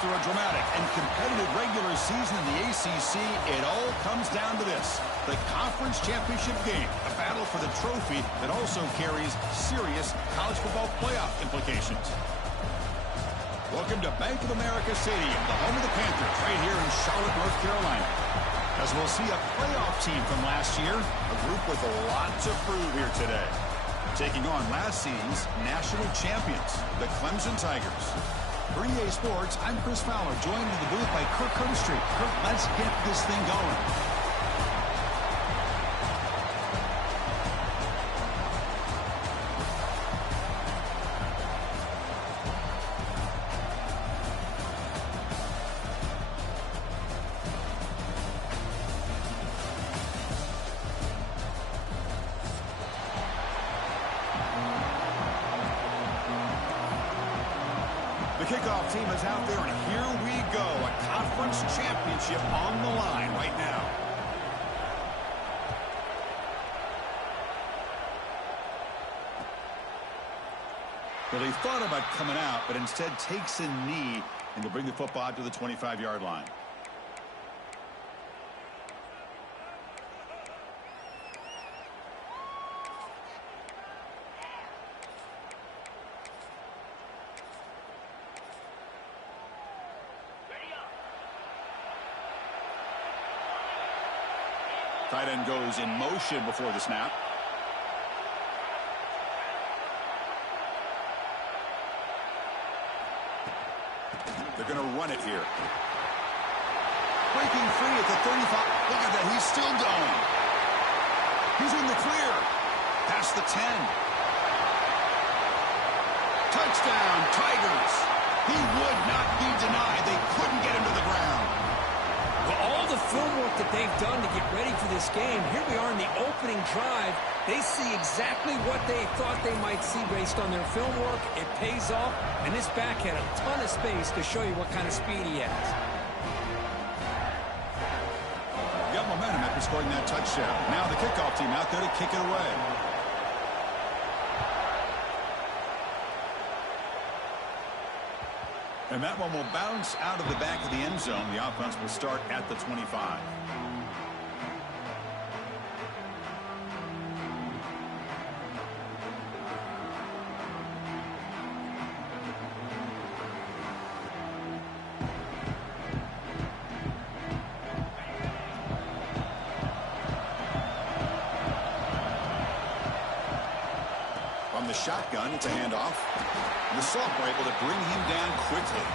After a dramatic and competitive regular season in the ACC, it all comes down to this: the conference championship game, a battle for the trophy that also carries serious college football playoff implications. Welcome to Bank of America Stadium, the home of the Panthers, right here in Charlotte, North Carolina. As we'll see a playoff team from last year, a group with a lot to prove here today. Taking on last season's national champions, the Clemson Tigers. For EA Sports, I'm Chris Fowler, joined in the booth by Kirk Herbstreit. Kirk, let's get this thing going. The kickoff team is out there, and here we go. A conference championship on the line right now. Well, he thought about coming out, but instead takes a knee and to bring the football out to the 25-yard line. Tight end goes in motion before the snap. They're going to run it here. Breaking free at the 35. Look at that. He's still going. He's in the clear. Past the 10. Touchdown, Tigers. He would not be denied. They couldn't get him to the ground. All the film work that they've done to get ready for this game, here we are in the opening drive. They see exactly what they thought they might see based on their film work. It pays off, and this back had a ton of space to show you what kind of speed he has. Got momentum after scoring that touchdown. Now the kickoff team out there to kick it away. And that one will bounce out of the back of the end zone. The offense will start at the 25. From the shotgun, it's a handoff. The Salt were able to bring him down quickly.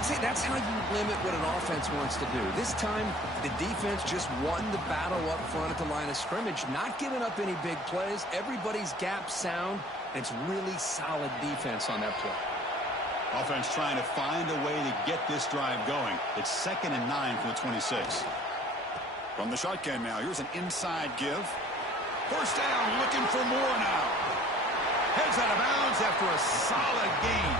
See, that's how you limit what an offense wants to do. This time, the defense just won the battle up front at the line of scrimmage, not giving up any big plays. Everybody's gap sound, and it's really solid defense on that play. Offense trying to find a way to get this drive going. It's 2nd and 9 from the 26. From the shotgun now, here's an inside give. First down, looking for more now. Heads out of bounds after a solid gain.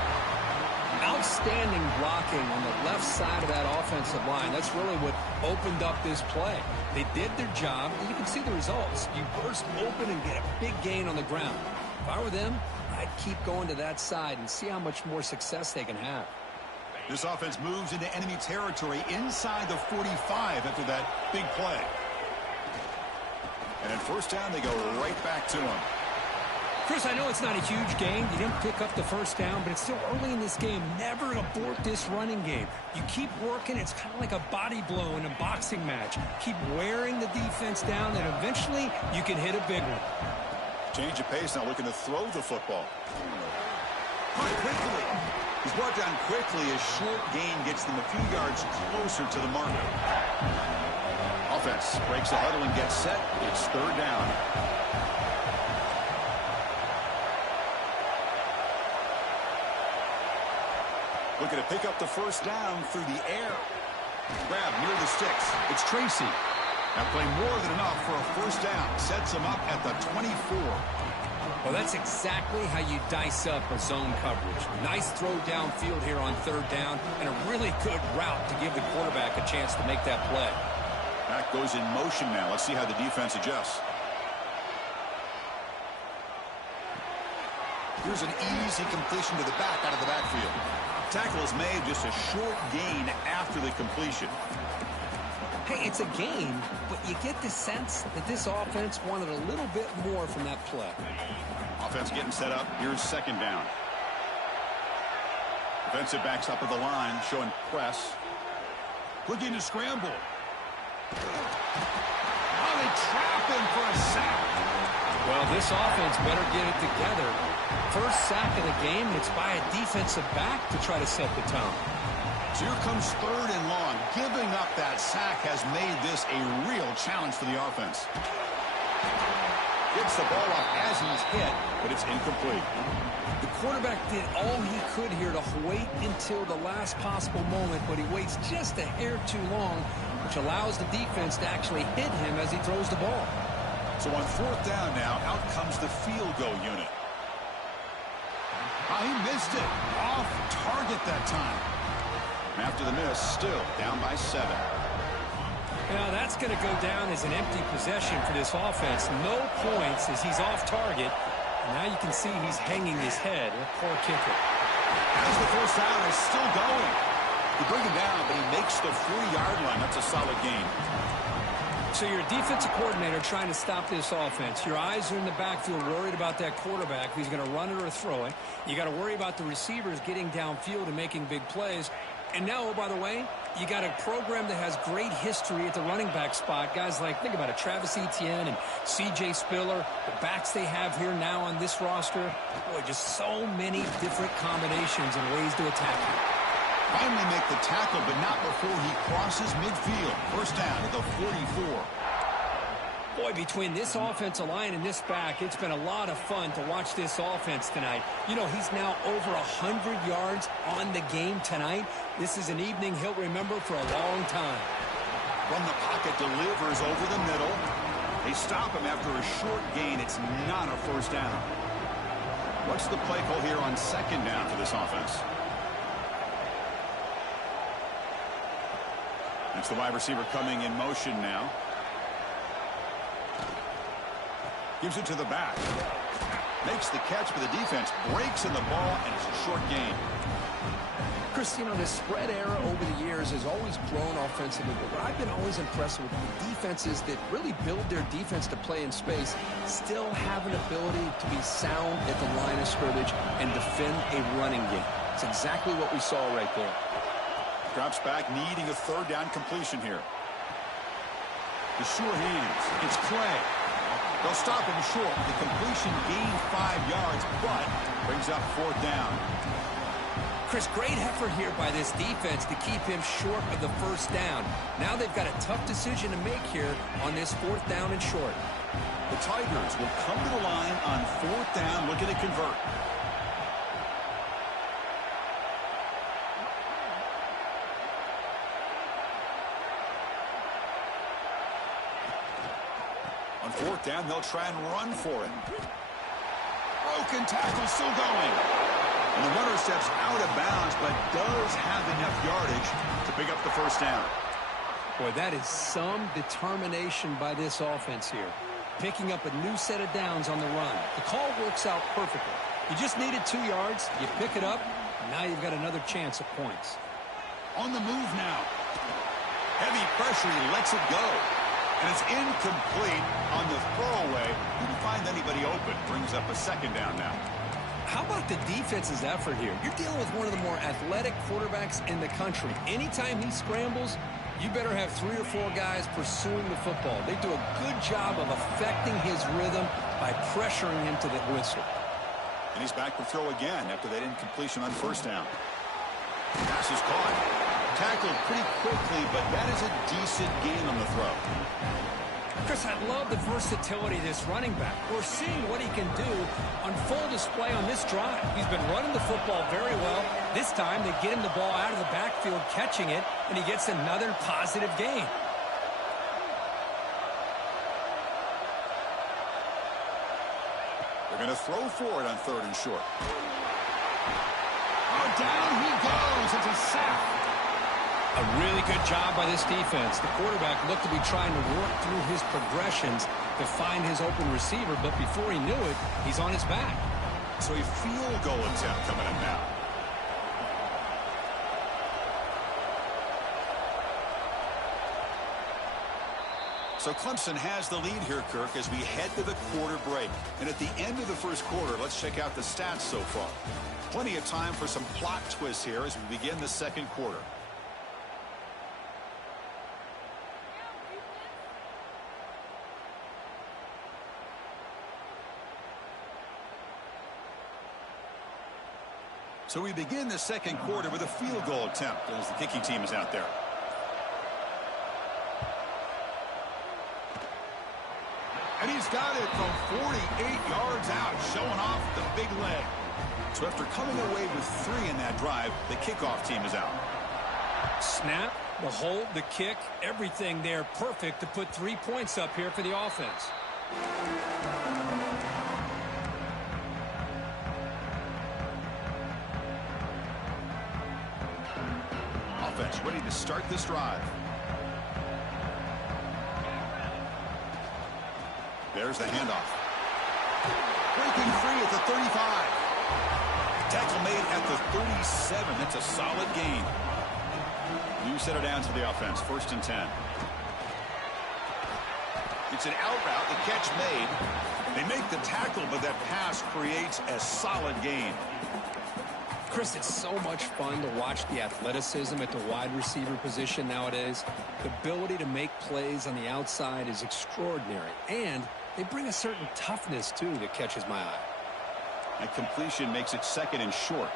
Outstanding blocking on the left side of that offensive line. That's really what opened up this play. They did their job, and you can see the results. You burst open and get a big gain on the ground. If I were them, I'd keep going to that side and see how much more success they can have. This offense moves into enemy territory inside the 45 after that big play. And at first down, they go right back to him. Chris, I know it's not a huge gain. You didn't pick up the first down, but it's still early in this game. Never abort this running game. You keep working. It's kind of like a body blow in a boxing match. Keep wearing the defense down, and eventually you can hit a big one. Change of pace, now looking to throw the football. Quickly. He's brought down quickly. A short gain gets them a few yards closer to the marker. Offense breaks the huddle and gets set. It's 3rd down. Looking to pick up the first down through the air. Grab near the sticks. It's Tracy. That play more than enough for a first down. Sets him up at the 24. Well, that's exactly how you dice up a zone coverage. Nice throw downfield here on 3rd down, and a really good route to give the quarterback a chance to make that play. Back goes in motion now. Let's see how the defense adjusts. Here's an easy completion to the back out of the backfield. Tackle is made, just a short gain after the completion. Hey, it's a game, but you get the sense that this offense wanted a little bit more from that play. Offense getting set up. Here's second down. Defensive backs up at the line, showing press. Looking to scramble. Oh, they trap him for a sack. Well, this offense better get it together. First sack of the game, and it's by a defensive back to try to set the tone. So here comes third and long. Giving up that sack has made this a real challenge for the offense. Gets the ball up as he's hit, but it's incomplete. The quarterback did all he could here to wait until the last possible moment, but he waits just a hair too long, which allows the defense to actually hit him as he throws the ball. So on fourth down now, out comes the field goal unit. Oh, he missed it. Off target that time. After the miss, still down by 7. Now that's going to go down as an empty possession for this offense. No points as he's off target. And now you can see he's hanging his head. A poor kicker. As the first down is still going. You bring him down, but he makes the 40-yard line. That's a solid gain. So you're a defensive coordinator trying to stop this offense. Your eyes are in the backfield worried about that quarterback who's going to run it or throw it. You got to worry about the receivers getting downfield and making big plays. And now, oh, by the way, you got a program that has great history at the running back spot. Guys like, think about it, Travis Etienne and C.J. Spiller, the backs they have here now on this roster. Boy, just so many different combinations and ways to attack him. Finally make the tackle, but not before he crosses midfield. First down at the 44. Boy, between this offensive line and this back, it's been a lot of fun to watch this offense tonight. You know, he's now over 100 yards on the game tonight. This is an evening he'll remember for a long time. From the pocket, delivers over the middle. They stop him after a short gain. It's not a first down. What's the play call here on second down for this offense? It's the wide receiver coming in motion now. Gives it to the back. Makes the catch, but the defense breaks in the ball, and it's a short gain. Chris, you know, the spread era over the years has always grown offensively, but I've been always impressed with the defenses that really build their defense to play in space, still have an ability to be sound at the line of scrimmage and defend a running game. It's exactly what we saw right there. Drops back, needing a third down completion here. The sure hands. It's Clay. They'll stop him short. The completion gained 5 yards, but brings up fourth down. Chris, great effort here by this defense to keep him short of the first down. Now they've got a tough decision to make here on this fourth down and short. The Tigers will come to the line on fourth down, looking to convert. On fourth down, they'll try and run for it. Broken tackle, still going. And the runner steps out of bounds, but does have enough yardage to pick up the first down. Boy, that is some determination by this offense here. Picking up a new set of downs on the run. The call works out perfectly. You just needed 2 yards. You pick it up. And now you've got another chance at points. On the move now. Heavy pressure, he lets it go. And it's incomplete on the throwaway. Didn't find anybody open. Brings up a second down now. How about the defense's effort here? You're dealing with one of the more athletic quarterbacks in the country. Anytime he scrambles, you better have 3 or 4 guys pursuing the football. They do a good job of affecting his rhythm by pressuring him to the whistle. And he's back to throw again after that incompletion on first down. Pass is caught. Tackled pretty quickly, but that is a decent gain on the throw. Chris, I love the versatility of this running back. We're seeing what he can do on full display on this drive. He's been running the football very well. This time, they get him the ball out of the backfield, catching it, and he gets another positive gain. They're going to throw for it on third and short. Oh, down he goes. It's a sack. A really good job by this defense. The quarterback looked to be trying to work through his progressions to find his open receiver, but before he knew it, he's on his back. So a field goal attempt coming up now. So Clemson has the lead here, Kirk, as we head to the quarter break. And at the end of the first quarter, let's check out the stats so far. Plenty of time for some plot twists here as we begin the second quarter. So we begin the second quarter with a field goal attempt as the kicking team is out there. And he's got it from 48 yards out, showing off the big leg. So after coming away with 3 in that drive, the kickoff team is out. Snap, the hold, the kick, everything there perfect to put 3 points up here for the offense. Offense ready to start this drive. There's the handoff. Breaking free at the 35. Tackle made at the 37. That's a solid gain. You set it down to the offense. 1st and 10. It's an out route. The catch made. They make the tackle, but that pass creates a solid gain. Chris, it's so much fun to watch the athleticism at the wide receiver position nowadays. The ability to make plays on the outside is extraordinary, and they bring a certain toughness, too, that catches my eye. That completion makes it 2nd and short.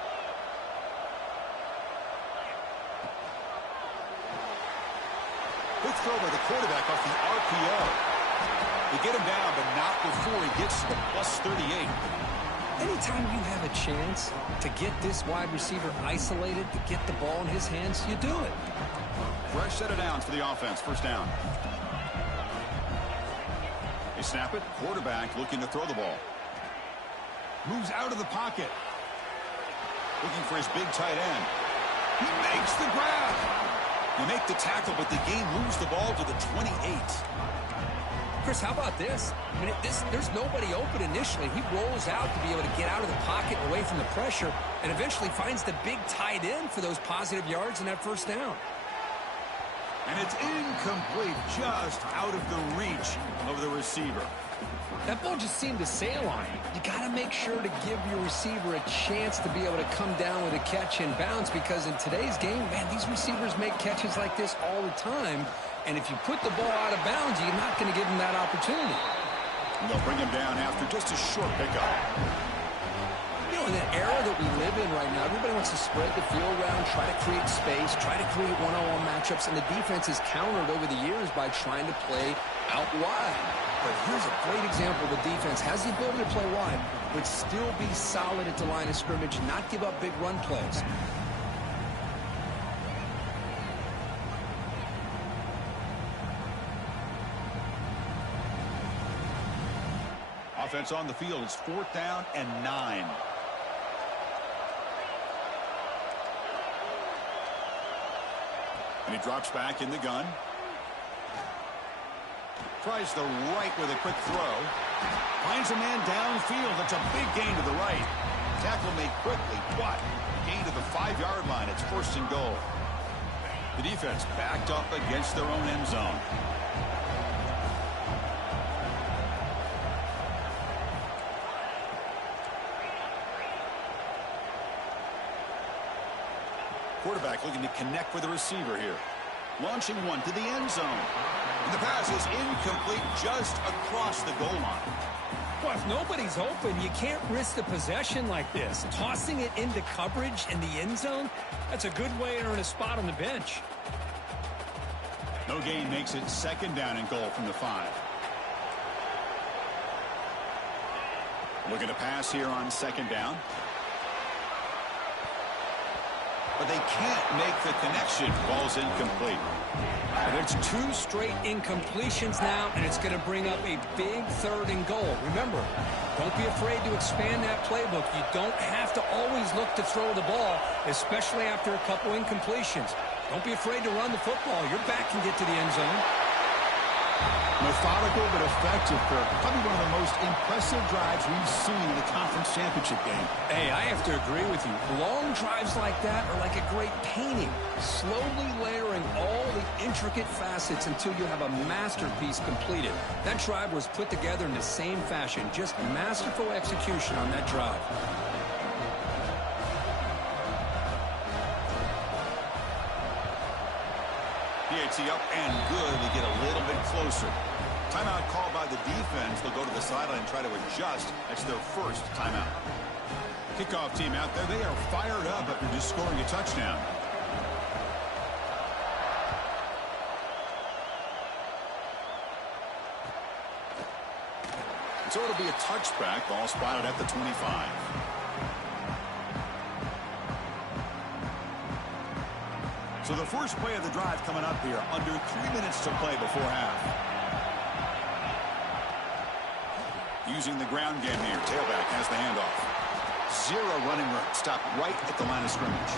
Quick throw by the quarterback off the RPO. They get him down, but not before he gets to the plus 38. Anytime you have a chance to get this wide receiver isolated, to get the ball in his hands, you do it. Fresh set of downs for the offense. 1st down. They snap it. Quarterback looking to throw the ball. Moves out of the pocket. Looking for his big tight end. He makes the grab. They make the tackle, but the game moves the ball to the 28. Chris, how about this? I mean, there's nobody open initially. He rolls out to be able to get out of the pocket away from the pressure and eventually finds the big tight end for those positive yards in that 1st down. And it's incomplete, just out of the reach of the receiver. That ball just seemed to sail on him. You got to make sure to give your receiver a chance to be able to come down with a catch and bounce, because in today's game, man, these receivers make catches like this all the time. And if you put the ball out of bounds, you're not going to give them that opportunity. And they'll bring him down after just a short pickup. You know, in the era that we live in right now, everybody wants to spread the field around, try to create space, try to create one-on-one matchups, and the defense is countered over the years by trying to play out wide. But here's a great example. The defense has the ability to play wide, but still be solid at the line of scrimmage, not give up big run plays. Offense on the field. It's 4th down and 9. And he drops back in the gun. Tries the right with a quick throw. Finds a man downfield. That's a big gain to the right. Tackle made quickly, but gain to the 5-yard line. It's 1st and goal. The defense backed up against their own end zone. Quarterback looking to connect with the receiver here. Launching one to the end zone. And the pass is incomplete, just across the goal line. Well, if nobody's open, you can't risk the possession like this. Tossing it into coverage in the end zone, that's a good way to earn a spot on the bench. No gain makes it 2nd down and goal from the 5. Looking to pass here on 2nd down. But they can't make the connection. Ball's incomplete. And it's 2 straight incompletions now, and it's going to bring up a big 3rd and goal. Remember, don't be afraid to expand that playbook. You don't have to always look to throw the ball, especially after a couple incompletions. Don't be afraid to run the football. Your back can get to the end zone. Methodical but effective, Kirk. Probably one of the most impressive drives we've seen in the conference championship game. Hey, I have to agree with you. Long drives like that are like a great painting, slowly layering all the intricate facets until you have a masterpiece completed. That drive was put together in the same fashion, just masterful execution on that drive. PAT up and good. They get a little bit closer. Timeout called by the defense. They'll go to the sideline and try to adjust. That's their first timeout. Kickoff team out there. They are fired up after just scoring a touchdown. So it'll be a touchback. Ball spotted at the 25. So the first play of the drive coming up here. Under 3 minutes to play before half. Using the ground game here. Tailback has the handoff. Zero running room. Stopped right at the line of scrimmage.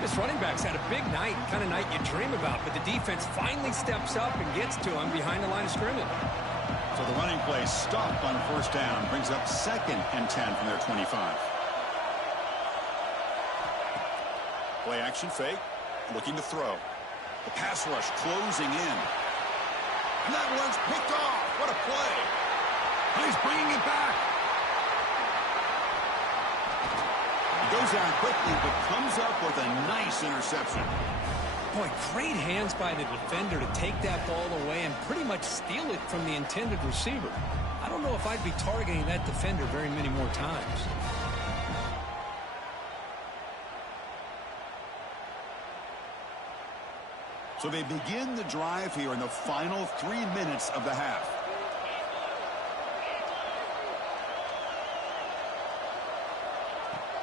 This running back's had a big night, kind of night you dream about, but the defense finally steps up and gets to him behind the line of scrimmage. So the running play stopped on first down. Brings up 2nd and 10 from their 25. Play action fake. Looking to throw. The pass rush closing in. And that one's picked off. What a play. And he's bringing it back. He goes down quickly, but comes up with a nice interception. Boy, great hands by the defender to take that ball away and pretty much steal it from the intended receiver. I don't know if I'd be targeting that defender very many more times. So they begin the drive here in the final 3 minutes of the half.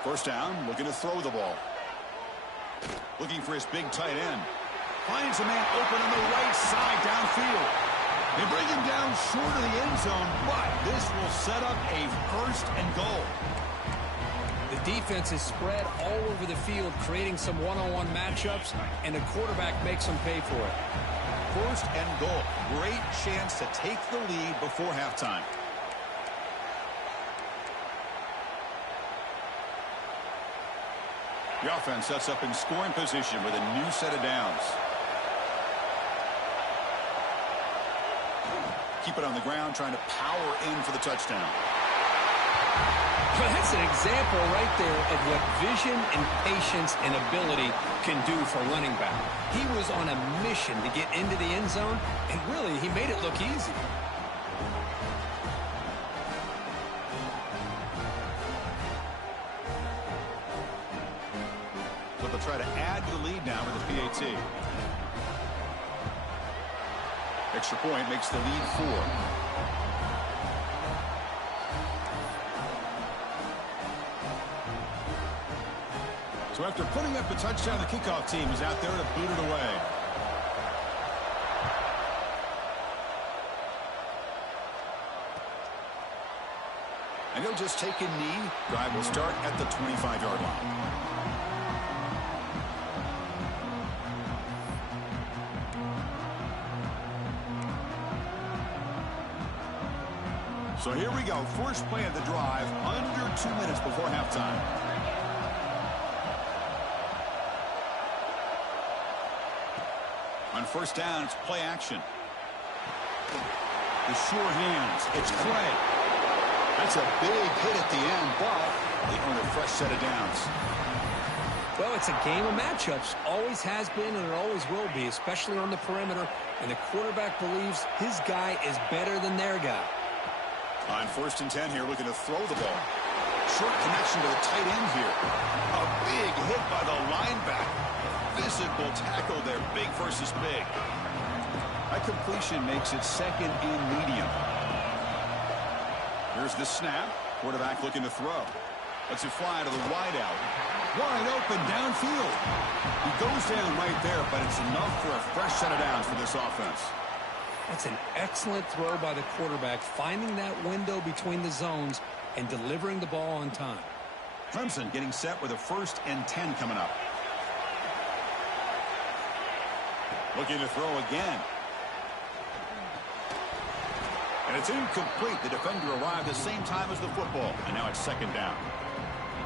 First down, looking to throw the ball. Looking for his big tight end. Finds a man open on the right side downfield. They bring him down short of the end zone, but this will set up a 1st and goal. The defense is spread all over the field, creating some one-on-one matchups, and the quarterback makes them pay for it. 1st and goal. Great chance to take the lead before halftime. The offense sets up in scoring position with a new set of downs. Keep it on the ground, trying to power in for the touchdown. Well, that's an example right there of what vision and patience and ability can do for a running back. He was on a mission to get into the end zone, and really, he made it look easy. So they'll try to add to the lead now with the PAT. Extra point makes the lead 4. So after putting up a touchdown, the kickoff team is out there to boot it away. And he'll just take a knee. Drive will start at the 25-yard line. So here we go. First play of the drive, under 2 minutes before halftime. On first down, it's play action. The sure hands. It's Clay. That's a big hit at the end, but they earn a fresh set of downs. Well, it's a game of matchups. Always has been, and it always will be, especially on the perimeter. And the quarterback believes his guy is better than their guy. On 1st and 10 here, looking to throw the ball. Short connection to the tight end here. A big hit by the linebacker. Physical tackle there, big versus big. That completion makes it 2nd and medium. Here's the snap. Quarterback looking to throw. Lets it fly to the wideout. Wide open downfield. He goes down right there, but it's enough for a fresh set of downs for this offense. That's an excellent throw by the quarterback, finding that window between the zones and delivering the ball on time. Clemson getting set with a 1st and 10 coming up. Looking to throw again. And it's incomplete. The defender arrived at the same time as the football. And now it's second down.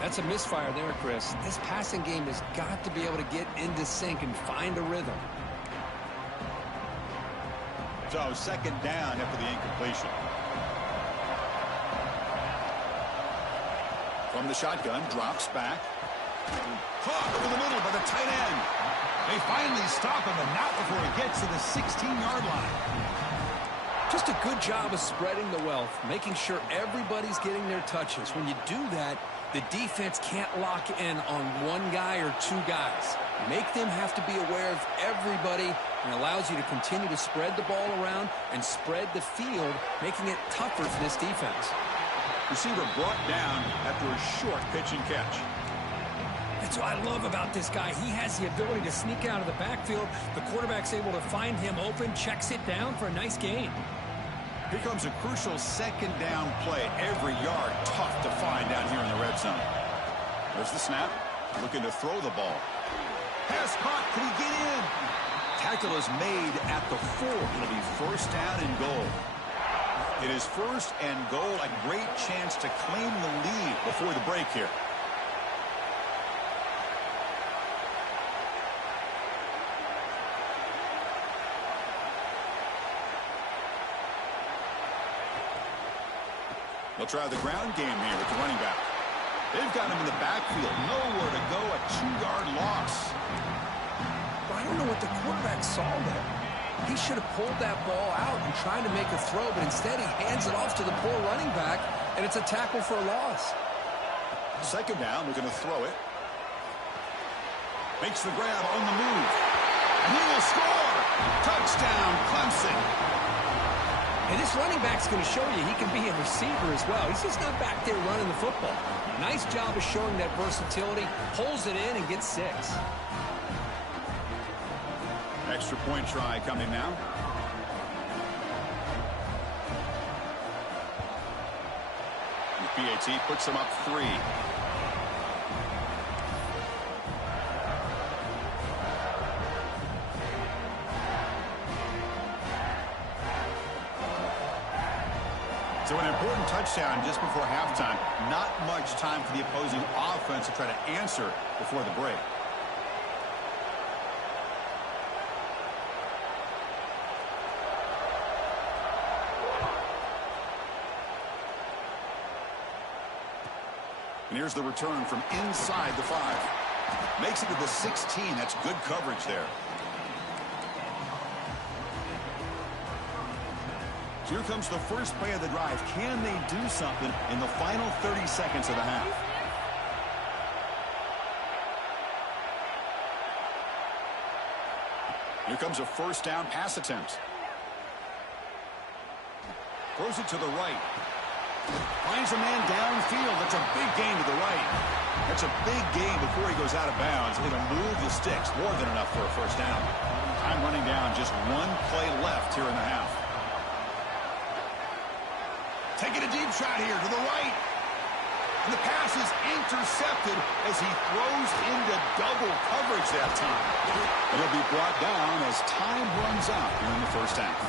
That's a misfire there, Chris. This passing game has got to be able to get into sync and find a rhythm. So second down after the incompletion. From the shotgun, drops back. Caught over the middle by the tight end. They finally stop him, but not before he gets to the 16-yard line. Just a good job of spreading the wealth, making sure everybody's getting their touches. When you do that, the defense can't lock in on one guy or two guys. Make them have to be aware of everybody, and allows you to continue to spread the ball around and spread the field, making it tougher for this defense. Receiver brought down after a short pitch and catch. That's what I love about this guy. He has the ability to sneak out of the backfield. The quarterback's able to find him open, checks it down for a nice gain. Here comes a crucial second down play. Every yard tough to find down here in the red zone. There's the snap. Looking to throw the ball. Pass caught. Can he get in? Tackle is made at the 4. It'll be first down and goal. It is first and goal. A great chance to claim the lead before the break here. They'll try the ground game here with the running back. They've got him in the backfield. Nowhere to go. A 2-yard loss. I don't know what the quarterback saw there. He should have pulled that ball out and tried to make a throw, but instead he hands it off to the poor running back, and it's a tackle for a loss. Second down, we're going to throw it. Makes the grab on the move. And he will score! Touchdown, Clemson! And this running back's going to show you he can be a receiver as well. He's just not back there running the football. Nice job of showing that versatility. Pulls it in and gets 6. Extra point try coming now. The PAT puts them up 3. So an important touchdown just before halftime. Not much time for the opposing offense to try to answer before the break. And here's the return from inside the 5. Makes it to the 16. That's good coverage there. Here comes the first play of the drive. Can they do something in the final 30 seconds of the half? Here comes a first down pass attempt. Throws it to the right. Finds a man downfield. That's a big gain to the right. That's a big gain before he goes out of bounds. It'll move the sticks. More than enough for a first down. Time running down. Just one play left here in the half. Taking a deep shot here to the right. And the pass is intercepted as he throws into double coverage that time. It'll be brought down as time runs out here in the first half.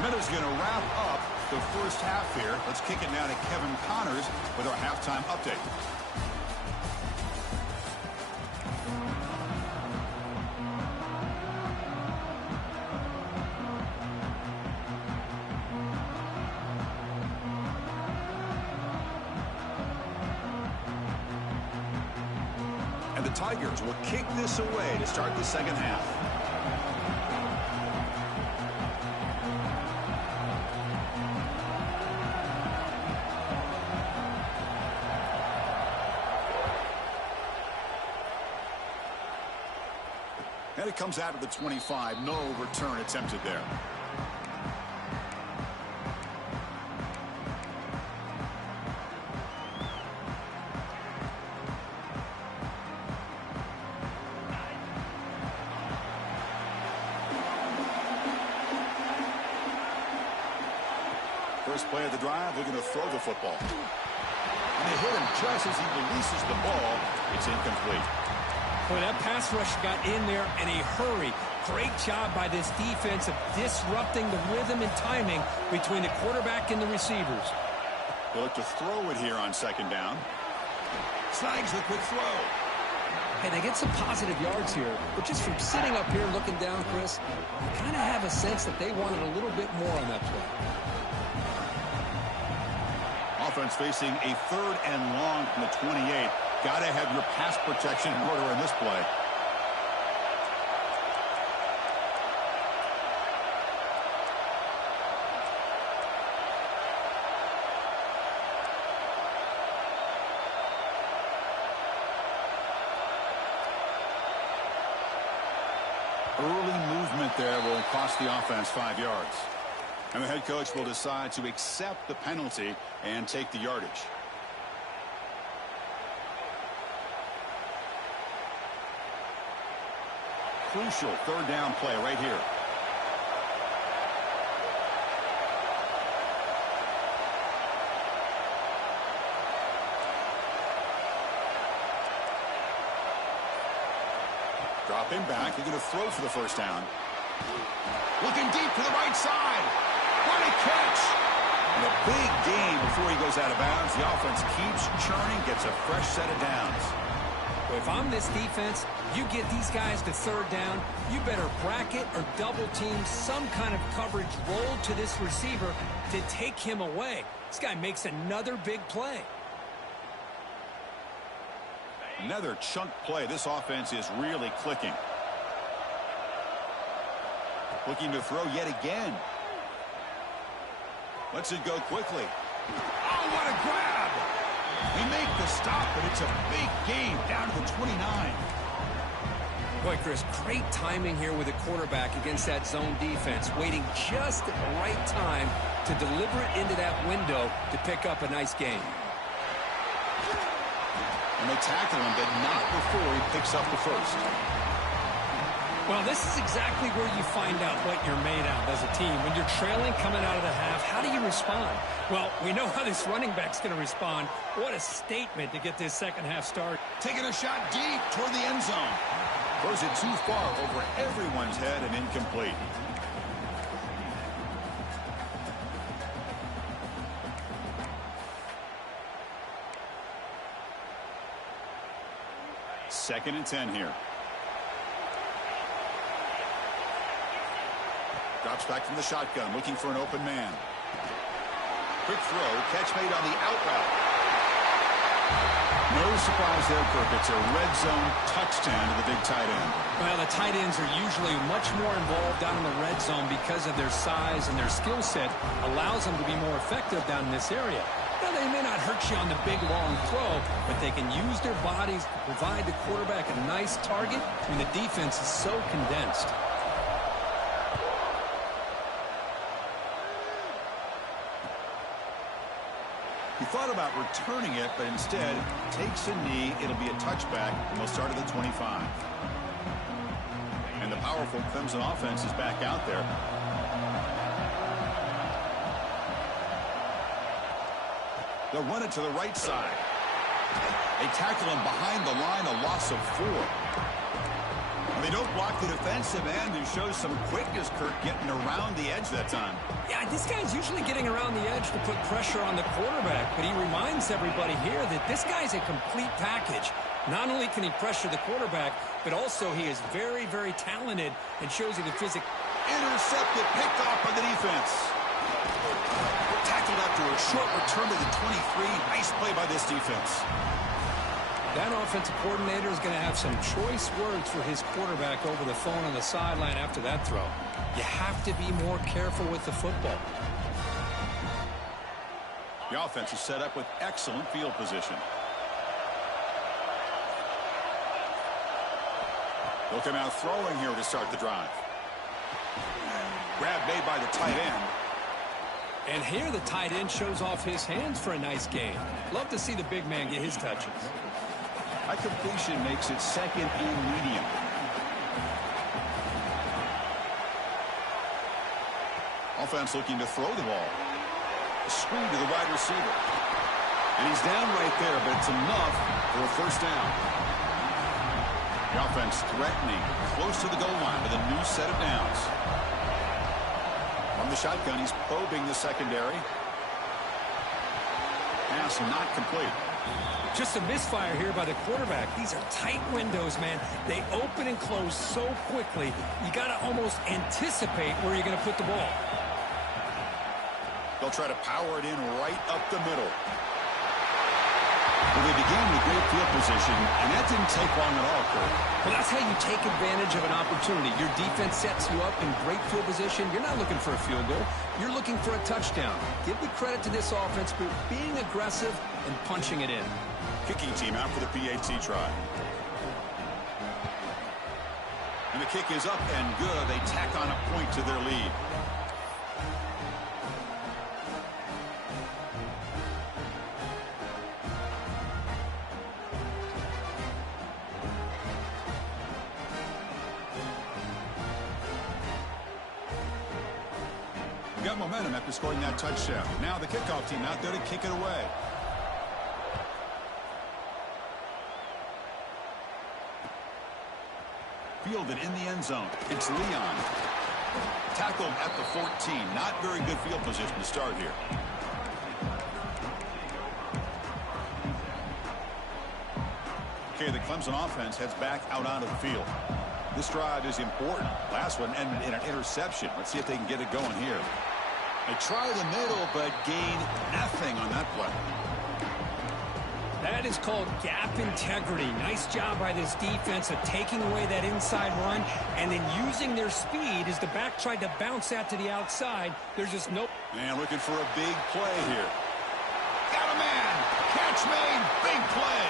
Minutes going to wrap up the first half here. Let's kick it now to Kevin Connors with our halftime update. And the Tigers will kick this away to start the second half. And it comes out of the 25. No return attempted there. First play of the drive, looking to throw the football. And they hit him just as he releases the ball. It's incomplete. Boy, that pass rush got in there in a hurry. Great job by this defense of disrupting the rhythm and timing between the quarterback and the receivers. They'll look to throw it here on second down. Snags the quick throw. Hey, they get some positive yards here, but just from sitting up here looking down, Chris, I kind of have a sense that they wanted a little bit more on that play. Offense facing a 3rd and long from the 28. Got to have your pass protection in order in this play. Early movement there will cost the offense 5 yards. And the head coach will decide to accept the penalty and take the yardage. Crucial 3rd down play right here. Drop him back. They're going to throw for the 1st down. Looking deep to the right side. What a catch. And a big gain before he goes out of bounds. The offense keeps churning, gets a fresh set of downs. Well, if I'm this defense, you get these guys to 3rd down, you better bracket or double team some kind of coverage roll to this receiver to take him away. This guy makes another big play. Another chunk play. This offense is really clicking. Looking to throw yet again. Lets it go quickly. Oh, what a grab! They make the stop, but it's a big gain down to the 29. Boy, Chris, great timing here with the quarterback against that zone defense, waiting just at the right time to deliver it into that window to pick up a nice gain. And they tackle him, but not before he picks up the 1st. Well, this is exactly where you find out what you're made of as a team. When you're trailing coming out of the half, how do you respond? Well, we know how this running back's going to respond. What a statement to get this second half start. Taking a shot deep toward the end zone. Throws it too far over everyone's head and incomplete. Second and 10 here. Drops back from the shotgun, looking for an open man. Quick throw, catch made on the out route. No surprise there, Kirk. It's a red zone touchdown to the big tight end. Well, the tight ends are usually much more involved down in the red zone because of their size, and their skill set allows them to be more effective down in this area. Now, they may not hurt you on the big, long throw, but they can use their bodies to provide the quarterback a nice target when the defense is so condensed. He thought about returning it, but instead takes a knee. It'll be a touchback, and they'll start at the 25. And the powerful Clemson offense is back out there. They'll run it to the right side. They tackle him behind the line, a loss of 4. And they don't block the defensive end, who shows some quickness, Kirk, getting around the edge that time. Yeah, this guy's usually getting around the edge to put pressure on the quarterback, but he reminds everybody here that this guy's a complete package. Not only can he pressure the quarterback, but also he is very, very talented and shows you the physics. Intercepted, picked off by the defense. Tackled after a short return to the 23. Nice play by this defense. That offensive coordinator is going to have some choice words for his quarterback over the phone on the sideline after that throw. You have to be more careful with the football. The offense is set up with excellent field position. They'll come out throwing here to start the drive. Grab made by the tight end. And here the tight end shows off his hands for a nice gain. Love to see the big man get his touches. That completion makes it second and medium. Offense looking to throw the ball. Screen to the wide receiver. And he's down right there, but it's enough for a first down. The offense threatening, close to the goal line with a new set of downs. From the shotgun, he's probing the secondary. Pass not complete. Just a misfire here by the quarterback. These are tight windows, man. They open and close so quickly, you got to almost anticipate where you're going to put the ball. They'll try to power it in right up the middle. Well, they began with great field position, and that didn't take long at all, Kurt. Well, that's how you take advantage of an opportunity. Your defense sets you up in great field position. You're not looking for a field goal. You're looking for a touchdown. Give the credit to this offense for being aggressive and punching it in. Kicking team out for the PAT try. And the kick is up and good. They tack on a point to their lead. Got momentum after scoring that touchdown. Now the kickoff team out there to kick it away. Fielded in the end zone. It's Leon. Tackled at the 14. Not very good field position to start here. Okay, the Clemson offense heads back out onto the field. This drive is important. Last one ended in an interception. Let's see if they can get it going here. They try the middle, but gain nothing on that play. That is called gap integrity. Nice job by this defense of taking away that inside run and then using their speed as the back tried to bounce that to the outside. There's just no... Man, looking for a big play here. Got a man. Catch made. Big play.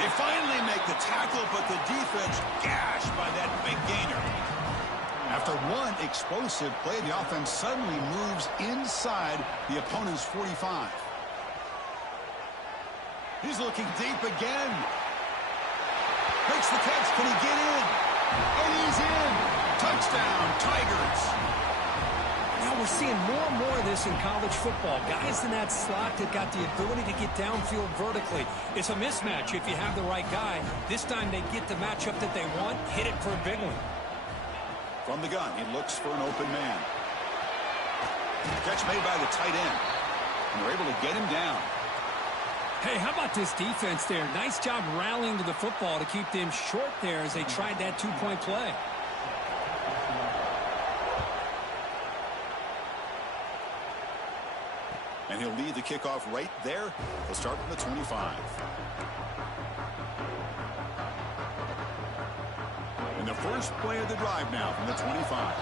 They finally make the tackle, but the defense gashed by that big gainer. After one explosive play, the offense suddenly moves inside the opponent's 45. He's looking deep again. Makes the catch. Can he get in? And he's in. Touchdown, Tigers. Now we're seeing more and more of this in college football. Guys in that slot that got the ability to get downfield vertically. It's a mismatch if you have the right guy. This time they get the matchup that they want, hit it for a big one. From the gun, he looks for an open man. Catch made by the tight end. And they're able to get him down. Hey, how about this defense there? Nice job rallying to the football to keep them short there as they tried that two-point play. And he'll lead the kickoff right there. He'll start from the 25. And the first play of the drive now from the 25.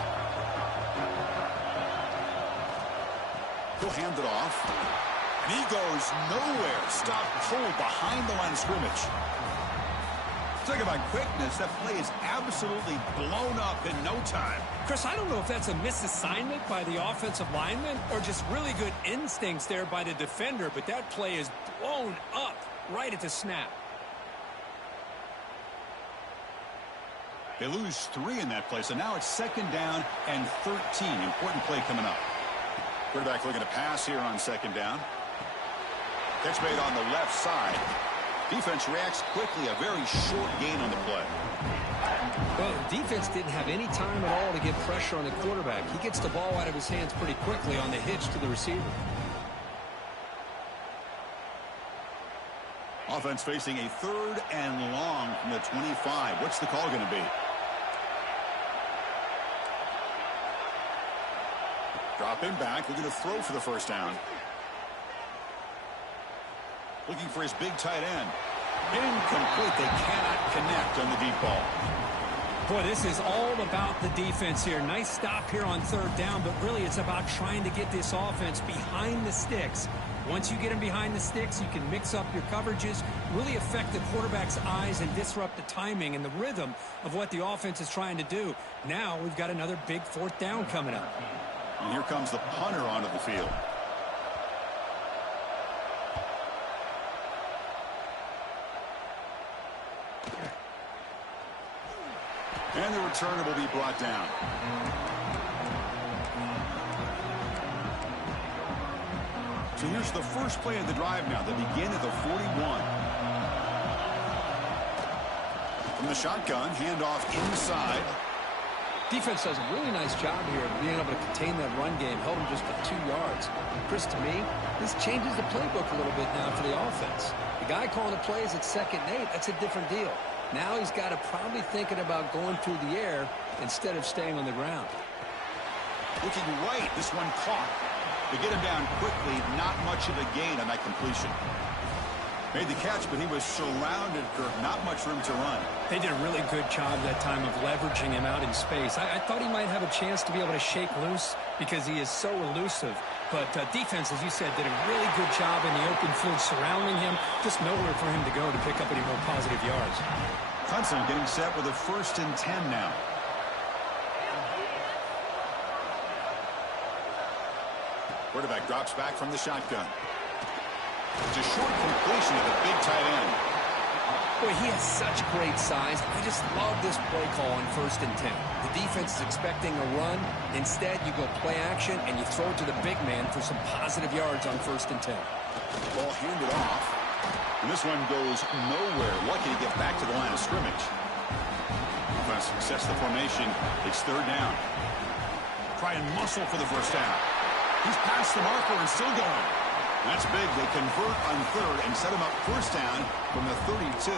He'll hand it off. And he goes nowhere. Stopped cold behind the line of scrimmage. Talk about quickness. That play is absolutely blown up in no time. Chris, I don't know if that's a misassignment by the offensive lineman or just really good instincts there by the defender, but that play is blown up right at the snap. They lose 3 in that play, so now it's 2nd down and 13. Important play coming up. Quarterback looking to pass here on 2nd down. Catch made on the left side. Defense reacts quickly. A very short gain on the play. Well, the defense didn't have any time at all to get pressure on the quarterback. He gets the ball out of his hands pretty quickly on the hitch to the receiver. Offense facing a 3rd and long from the 25. What's the call going to be? Dropping back. Looking to throw for the 1st down. Looking for his big tight end. Incomplete. They cannot connect on the deep ball. Boy, this is all about the defense here. Nice stop here on 3rd down, but really it's about trying to get this offense behind the sticks. Once you get them behind the sticks, you can mix up your coverages, really affect the quarterback's eyes and disrupt the timing and the rhythm of what the offense is trying to do. Now we've got another big 4th down coming up. And here comes the punter onto the field. And the returner will be brought down. So here's the first play of the drive now. They begin at the 41. From from the shotgun. Handoff inside. Defense does a really nice job here of being able to contain that run game, held him just to 2 yards. Chris, to me, this changes the playbook a little bit now for the offense. The guy calling the plays at 2nd and 8, that's a different deal. Now he's got to probably thinking about going through the air instead of staying on the ground. Looking right, this one caught. To get him down quickly, not much of a gain on that completion. Made the catch, but he was surrounded, Kirk. Not much room to run. They did a really good job that time of leveraging him out in space. I thought he might have a chance to be able to shake loose because he is so elusive. But defense, as you said, did a really good job in the open field surrounding him. Just nowhere for him to go to pick up any more positive yards. Hudson getting set with a 1st and 10 now. Quarterback drops back from the shotgun. It's a short completion of the big tight end. Boy, he has such great size. I just love this play call on 1st and 10. The defense is expecting a run. Instead, you go play action, and you throw it to the big man for some positive yards on 1st and 10. Ball handed off. And this one goes nowhere. Lucky to get back to the line of scrimmage. Trying to success the formation. It's 3rd down. Try and muscle for the 1st down. He's past the marker and still going. That's big. They convert on 3rd and set him up 1st down from the 32.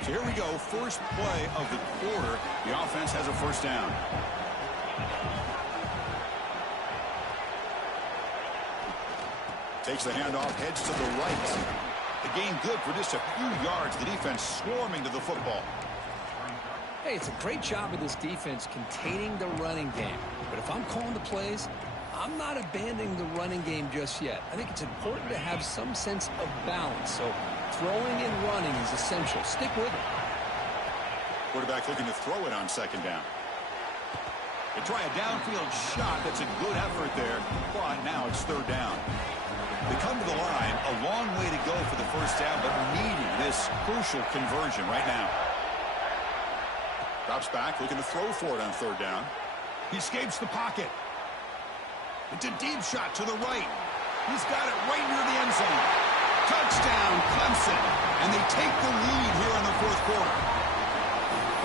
So here we go. 1st play of the quarter. The offense has a 1st down. Takes the handoff, heads to the right. The gain good for just a few yards. The defense swarming to the football. Hey, it's a great job of this defense containing the running game. But if I'm calling the plays, I'm not abandoning the running game just yet. I think it's important to have some sense of balance. So throwing and running is essential. Stick with it. Quarterback looking to throw it on 2nd down. They try a downfield shot. That's a good effort there. But now it's 3rd down. They come to the line. A long way to go for the 1st down, but needing this crucial conversion right now. Drops back, looking to throw for it on 3rd down. He escapes the pocket. It's a deep shot to the right. He's got it right near the end zone. Touchdown, Clemson. And they take the lead here in the 4th quarter.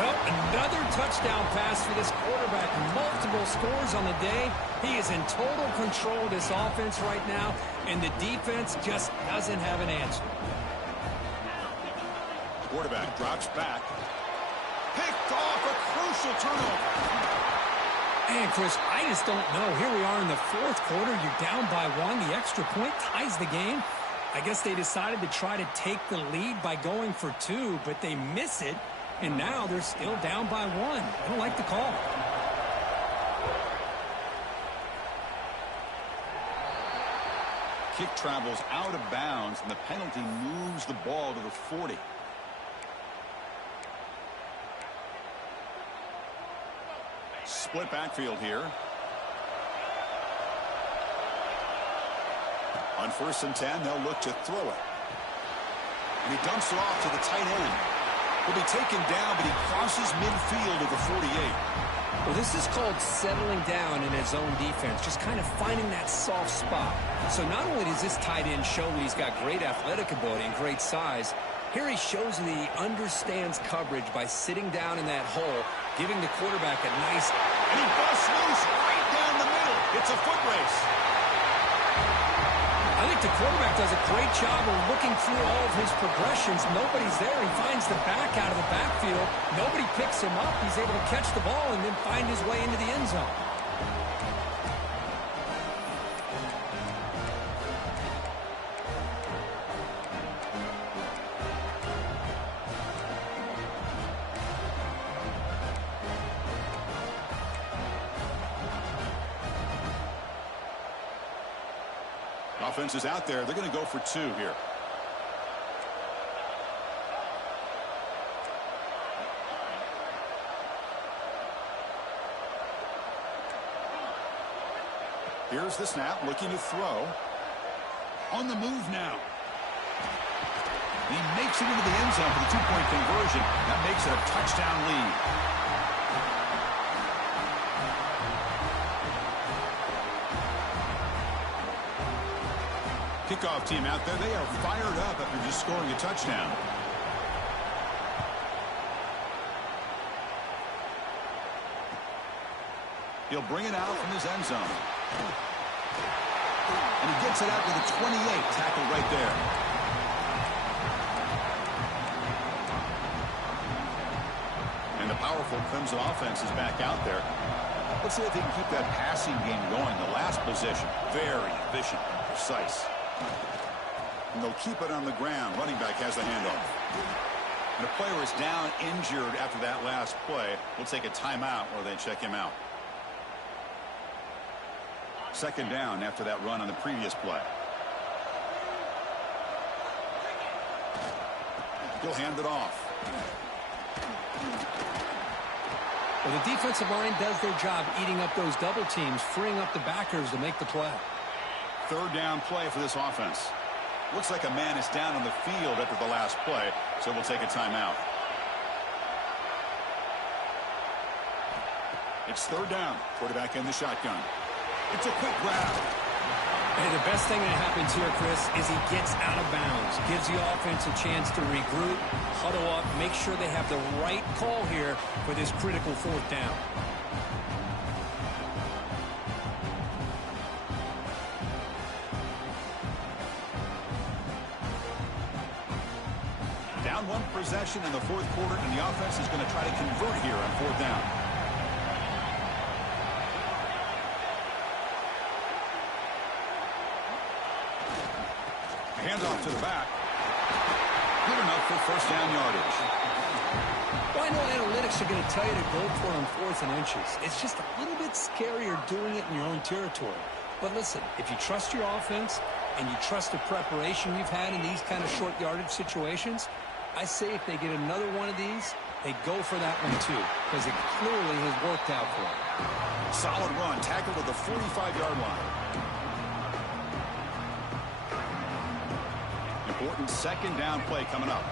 Well, another touchdown pass for this quarterback. Multiple scores on the day. He is in total control of this offense right now, and the defense just doesn't have an answer. Quarterback drops back. Picked off, a crucial turnover. And, Chris, I just don't know. Here we are in the 4th quarter. You're down by 1. The extra point ties the game. I guess they decided to try to take the lead by going for 2, but they miss it, and now they're still down by 1. I don't like the call. Kick travels out of bounds, and the penalty moves the ball to the 40. Split backfield here. On 1st and 10, they'll look to throw it. And he dumps it off to the tight end. He'll be taken down, but he crosses midfield to the 48. Well, this is called settling down in his own defense, just kind of finding that soft spot. So not only does this tight end show that he's got great athletic ability and great size, here he shows that he understands coverage by sitting down in that hole, giving the quarterback a nice... And he busts loose right down the middle. It's a foot race. I think the quarterback does a great job of looking through all of his progressions. Nobody's there. He finds the back out of the backfield. Nobody picks him up. He's able to catch the ball and then find his way into the end zone. Offense is out there. They're going to go for 2 here. Here's the snap, looking to throw. On the move now. He makes it into the end zone for the 2-point conversion. That makes it a touchdown lead. Kickoff team out there, they are fired up after just scoring a touchdown. He'll bring it out from his end zone. And he gets it out to the 28, tackled right there. And the powerful Crimson offense is back out there. Let's see if they can keep that passing game going. The last possession, very efficient and precise. And they'll keep it on the ground. Running back has the handoff. And a player is down injured after that last play. We'll take a timeout or they check him out. Second down after that run on the previous play. He'll hand it off. Well, the defensive line does their job eating up those double teams, freeing up the backers to make the play. Third down play for this offense. Looks like a man is down on the field after the last play, so we'll take a timeout. It's third down. Quarterback in the shotgun. It's a quick grab. Hey, the best thing that happens here, Chris, is he gets out of bounds, gives the offense a chance to regroup, huddle up, make sure they have the right call here for this critical fourth down. Down one possession in the fourth quarter, and the offense is going to try to convert here on fourth down. Handoff to the back. Good enough for first down yardage. Well, I know analytics are going to tell you to go for it on 4th and inches. It's just a little bit scarier doing it in your own territory. But listen, if you trust your offense and you trust the preparation you've had in these kind of short yardage situations, I say if they get another one of these, they go for that one too, because it clearly has worked out for them. Solid run, tackled at the 45-yard line. Important second down play coming up.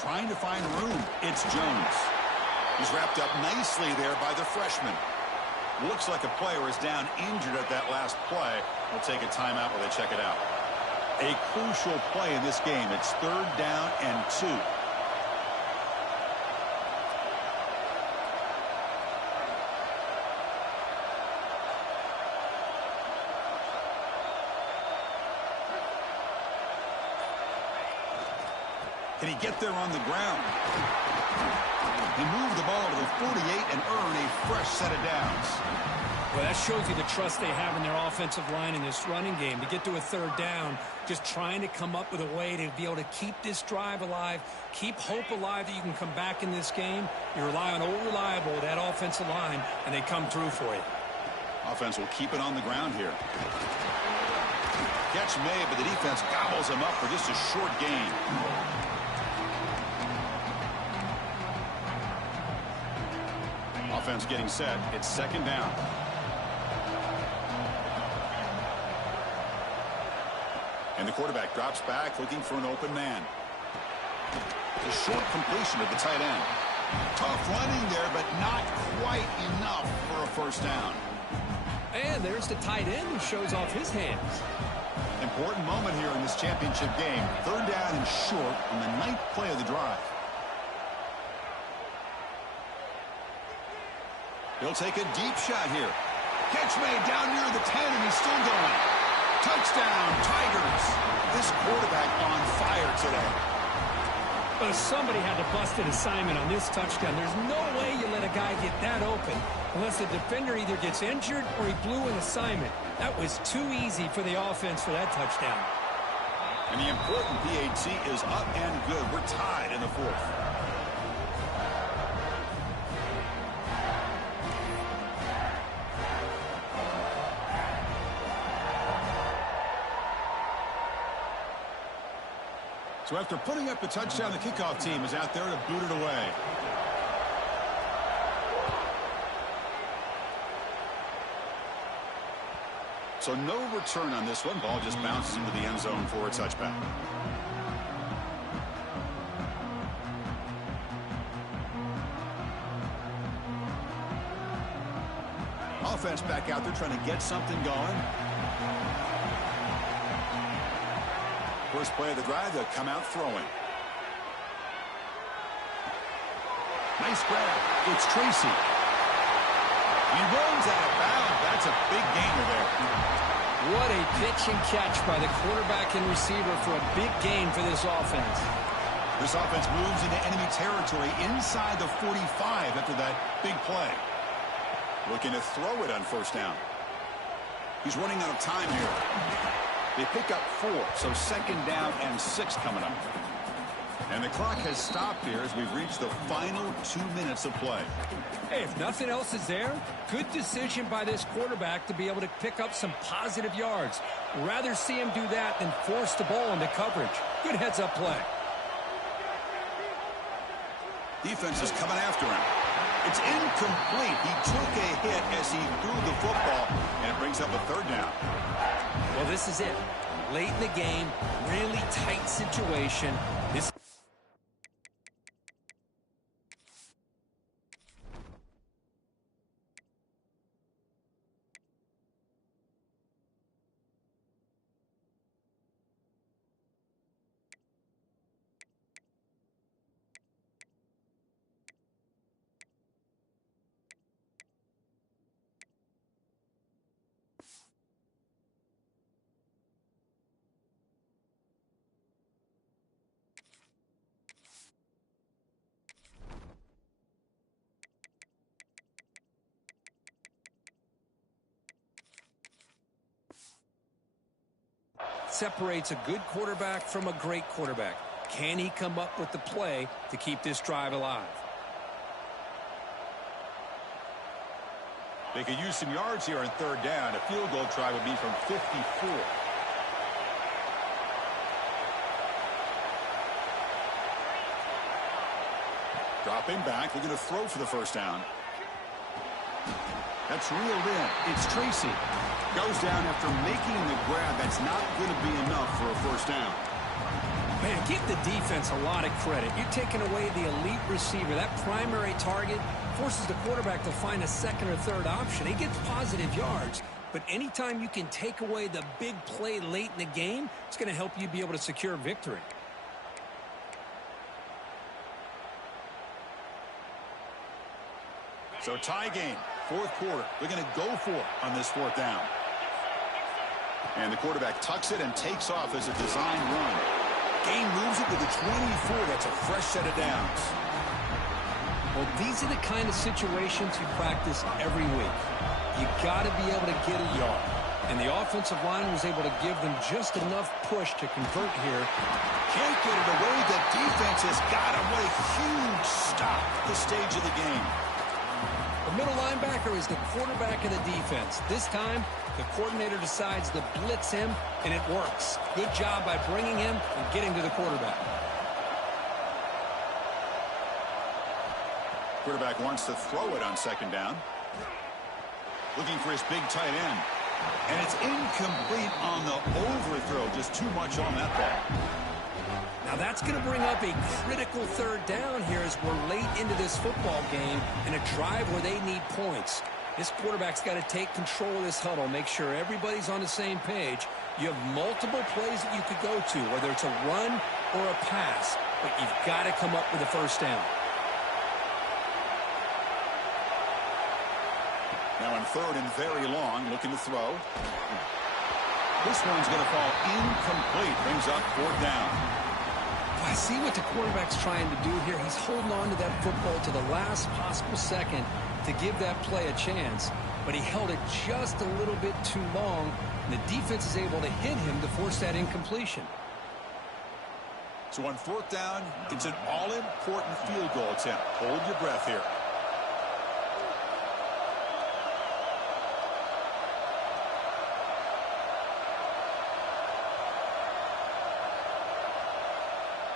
Trying to find room. It's Jones. He's wrapped up nicely there by the freshman. Looks like a player is down injured at that last play. We'll take a timeout while they check it out. A crucial play in this game. It's third down and 2. Can he get there on the ground? He moved the ball to the 48 and earned a fresh set of downs. Well, that shows you the trust they have in their offensive line in this running game. To get to a third down, just trying to come up with a way to be able to keep this drive alive, keep hope alive that you can come back in this game. You rely on old reliable, that offensive line, and they come through for you. Offense will keep it on the ground here. Catch made, but the defense gobbles him up for just a short gain. Offense getting set. It's second down. And the quarterback drops back looking for an open man. The short completion of the tight end. Tough running there, but not quite enough for a first down. And there's the tight end who shows off his hands. Important moment here in this championship game. Third down and short on the 9th play of the drive. He'll take a deep shot here. Catch made down near the 10, and he's still going. Touchdown, Tigers. This quarterback on fire today. But somebody had to bust an assignment on this touchdown. There's no way you let a guy get that open unless the defender either gets injured or he blew an assignment. That was too easy for the offense for that touchdown. And the important PAT is up and good. We're tied in the 4th. So after putting up the touchdown, the kickoff team is out there to boot it away. So no return on this one. Ball just bounces into the end zone for a touchback. defense back out there trying to get something going. First play of the drive, they'll come out throwing. Nice grab. It's Tracy. He runs out of bounds. That's a big gainer there. What a pitch and catch by the quarterback and receiver for a big gain for this offense. This offense moves into enemy territory inside the 45 after that big play. Looking to throw it on first down. He's running out of time here. They pick up 4, so second down and 6 coming up. And the clock has stopped here as we've reached the final 2 minutes of play. Hey, if nothing else is there, good decision by this quarterback to be able to pick up some positive yards. Rather see him do that than force the ball into coverage. Good heads-up play. Defense is coming after him. It's incomplete. He took a hit as he threw the football, and it brings up a third down. Well, this is it. Late in the game, really tight situation. This separates a good quarterback from a great quarterback. Can he come up with the play to keep this drive alive? They could use some yards here on third down. A field goal try would be from 54. Dropping back, looking to throw for the first down. That's reeled in. It's Tracy. Goes down after making the grab. That's not going to be enough for a first down. Man, give the defense a lot of credit. You're taking away the elite receiver. That primary target forces the quarterback to find a second or third option. He gets positive yards, but anytime you can take away the big play late in the game, it's going to help you be able to secure victory. So tie game, fourth quarter. They're going to go for it on this fourth down. And the quarterback tucks it and takes off as a design run. Game moves it to the 24. That's a fresh set of downs. Well, these are the kind of situations you practice every week. You got to be able to get a yard. And the offensive line was able to give them just enough push to convert here. Can't get it away. The defense has got him. What a huge stop at this stage of the game. The middle linebacker is the quarterback of the defense. This time, the coordinator decides to blitz him, and it works. Good job by bringing him and getting to the quarterback. Quarterback wants to throw it on second down. Looking for his big tight end. And it's incomplete on the overthrow. Just too much on that ball. Now that's going to bring up a critical third down here as we're late into this football game in a drive where they need points. This quarterback's got to take control of this huddle, make sure everybody's on the same page. You have multiple plays that you could go to, whether it's a run or a pass, but you've got to come up with a first down. Now on third and very long, looking to throw. This one's going to fall incomplete. Brings up fourth down. I see what the quarterback's trying to do here. He's holding on to that football to the last possible second to give that play a chance, but he held it just a little bit too long, and the defense is able to hit him to force that incompletion. So on fourth down, it's an all-important field goal attempt. Hold your breath here.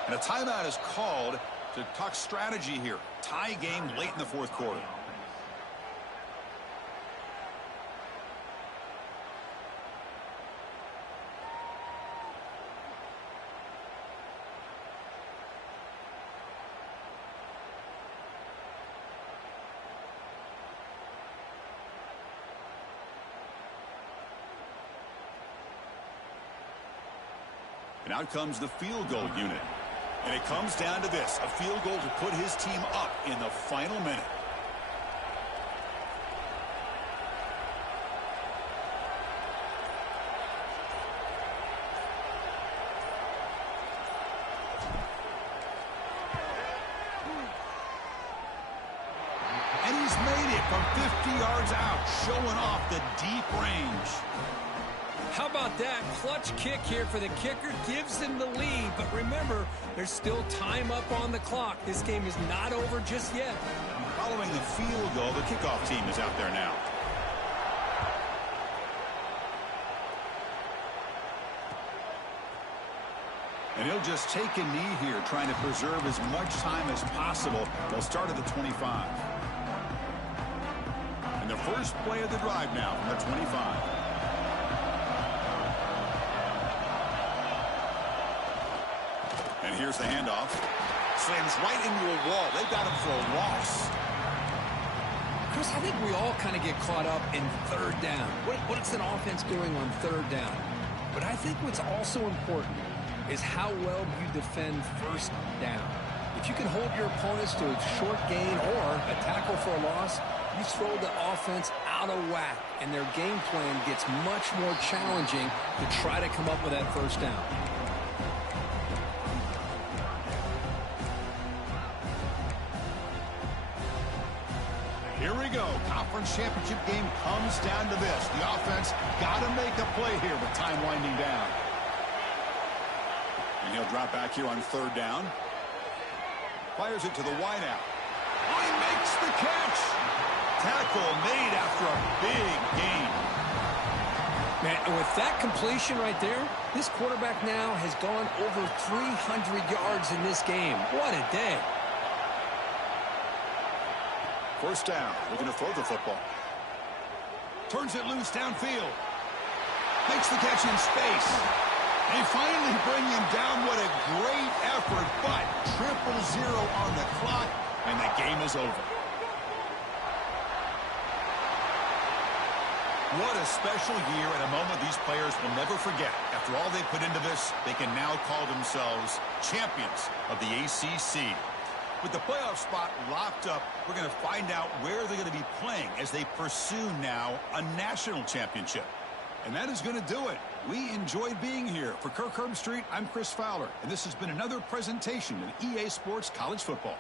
And a timeout is called to talk strategy here. Tie game late in the fourth quarter. And out comes the field goal unit. And it comes down to this, a field goal to put his team up in the final minute. And he's made it from 50 yards out, showing off the deep range. How about that? Clutch kick here for the kicker. Gives them the lead. But remember, there's still time up on the clock. This game is not over just yet. Following the field goal, the kickoff team is out there now. And he'll just take a knee here, trying to preserve as much time as possible. They'll start at the 25. And the first play of the drive now from the 25. And here's the handoff. Slams right into a wall. They've got him for a loss. Chris, I think we all kind of get caught up in third down. What's an offense doing on third down? But I think what's also important is how well you defend first down. If you can hold your opponents to a short gain or a tackle for a loss, you throw the offense out of whack, and their game plan gets much more challenging to try to come up with that first down. Here we go. Conference championship game comes down to this. The offense got to make a play here with time winding down. And he'll drop back here on third down. Fires it to the wideout. Oh, he makes the catch. Tackle made after a big gain. Man, and with that completion right there, this quarterback now has gone over 300 yards in this game. What a day. First down. Looking to throw the football. Turns it loose downfield. Makes the catch in space. They finally bring him down. What a great effort, but 0-0 on the clock, and the game is over. What a special year and a moment these players will never forget. After all they put into this, they can now call themselves champions of the ACC. With the playoff spot locked up, we're going to find out where they're going to be playing as they pursue now a national championship. And that is going to do it. We enjoyed being here. For Kirk Herbstreit, I'm Chris Fowler, and this has been another presentation of EA Sports College Football.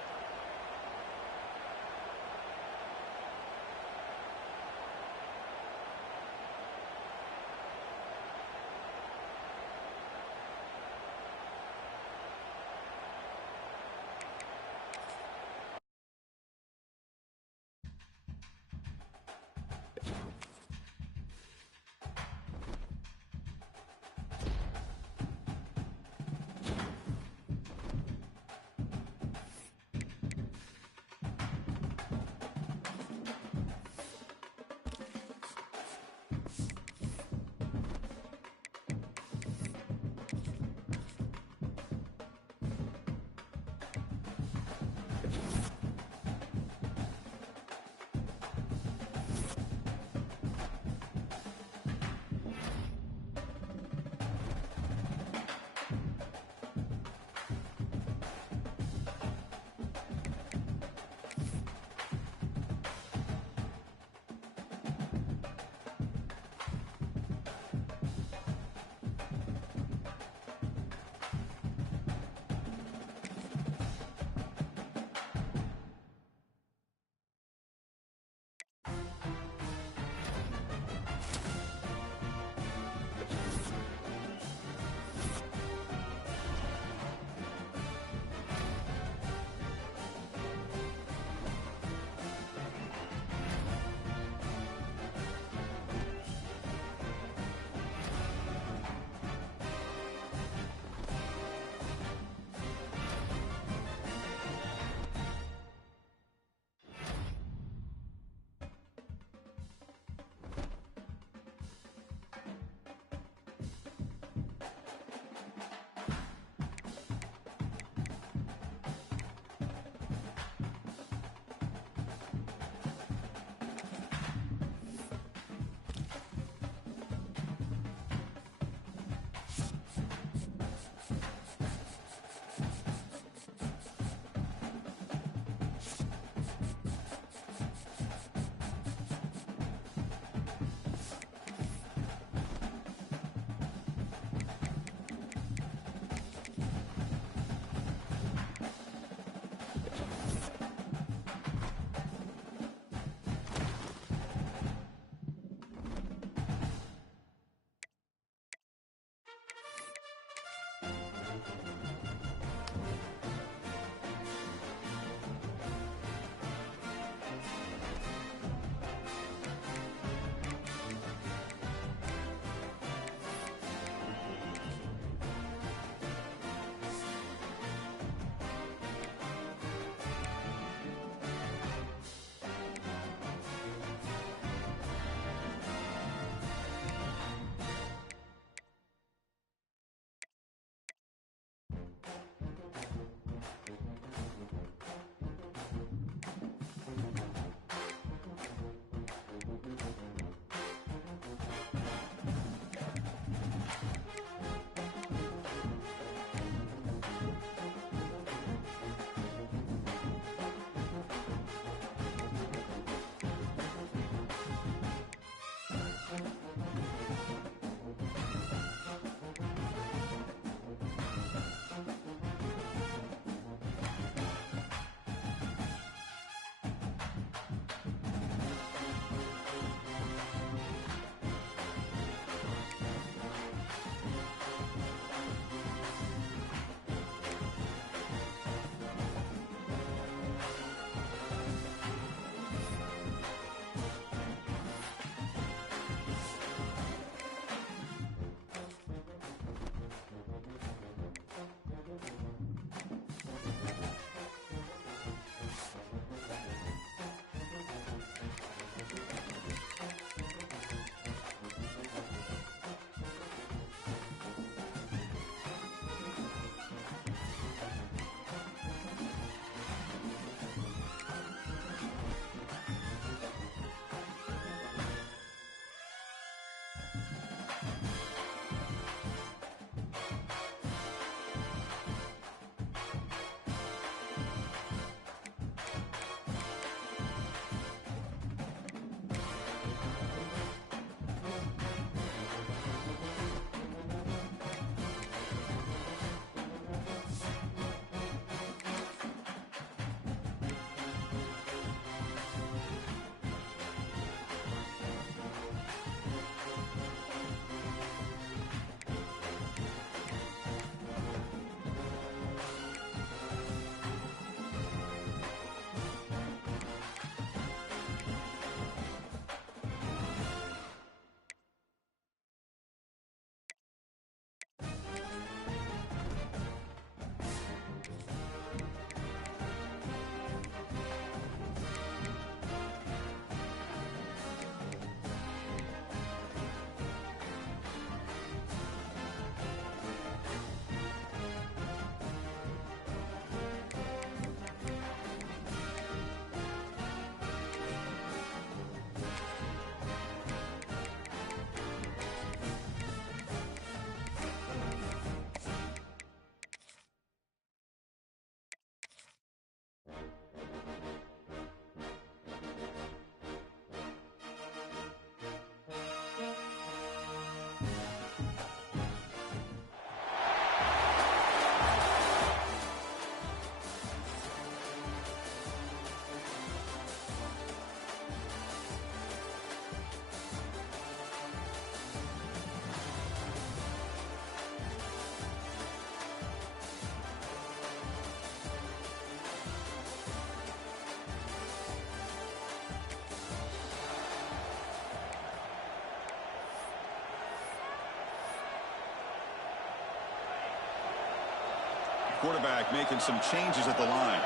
quarterback making some changes at the line.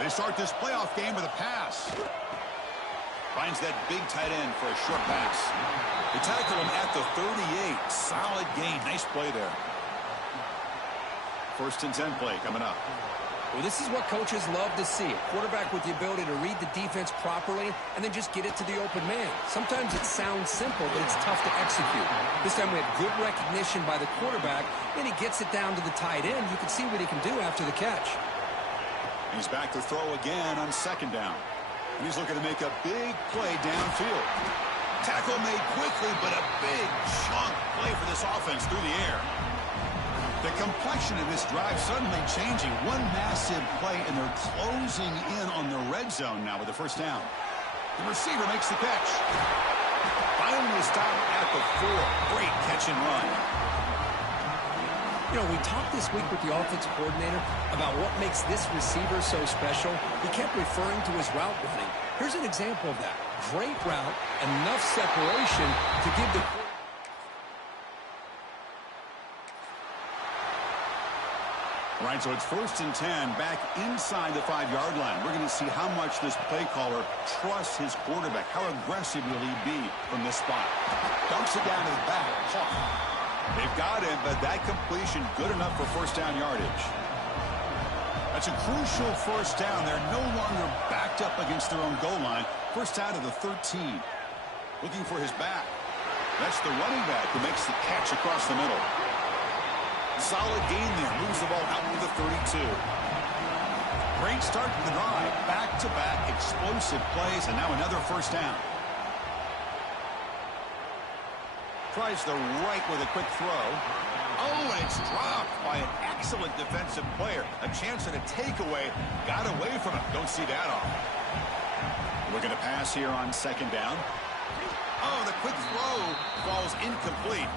They start this playoff game with a pass. Finds that big tight end for a short pass. They tackle him at the 38. Solid gain. Nice play there. 1st and 10 play coming up. Well, this is what coaches love to see. A quarterback with the ability to read the defense properly and then just get it to the open man. Sometimes it sounds simple, but it's tough to execute. This time we have good recognition by the quarterback, and he gets it down to the tight end. You can see what he can do after the catch. He's back to throw again on 2nd down. And he's looking to make a big play downfield. Tackle made quickly, but a big chunk play for this offense through the air. The complexion of this drive suddenly changing. One massive play, and they're closing in on the red zone now with the 1st down. The receiver makes the catch. Finally stopped at the 4. Great catch and run. You know, we talked this week with the offensive coordinator about what makes this receiver so special. He kept referring to his route running. Here's an example of that. Great route, enough separation to give the... Right, so it's 1st and 10, back inside the 5-yard line. We're going to see how much this play caller trusts his quarterback. How aggressive will he be from this spot? Dumps it down to the back. They've got him, but that completion good enough for 1st down yardage. That's a crucial 1st down. They're no longer backed up against their own goal line. 1st down to the 13. Looking for his back. That's the running back who makes the catch across the middle. Solid gain there. Moves the ball out to the 32. Great start to the drive. Back-to-back explosive plays, and now another 1st down. Tries the right with a quick throw. Oh, and it's dropped by an excellent defensive player. A chance at a takeaway. Got away from it. Don't see that often. Looking to pass here on 2nd down. Oh, the quick throw falls incomplete.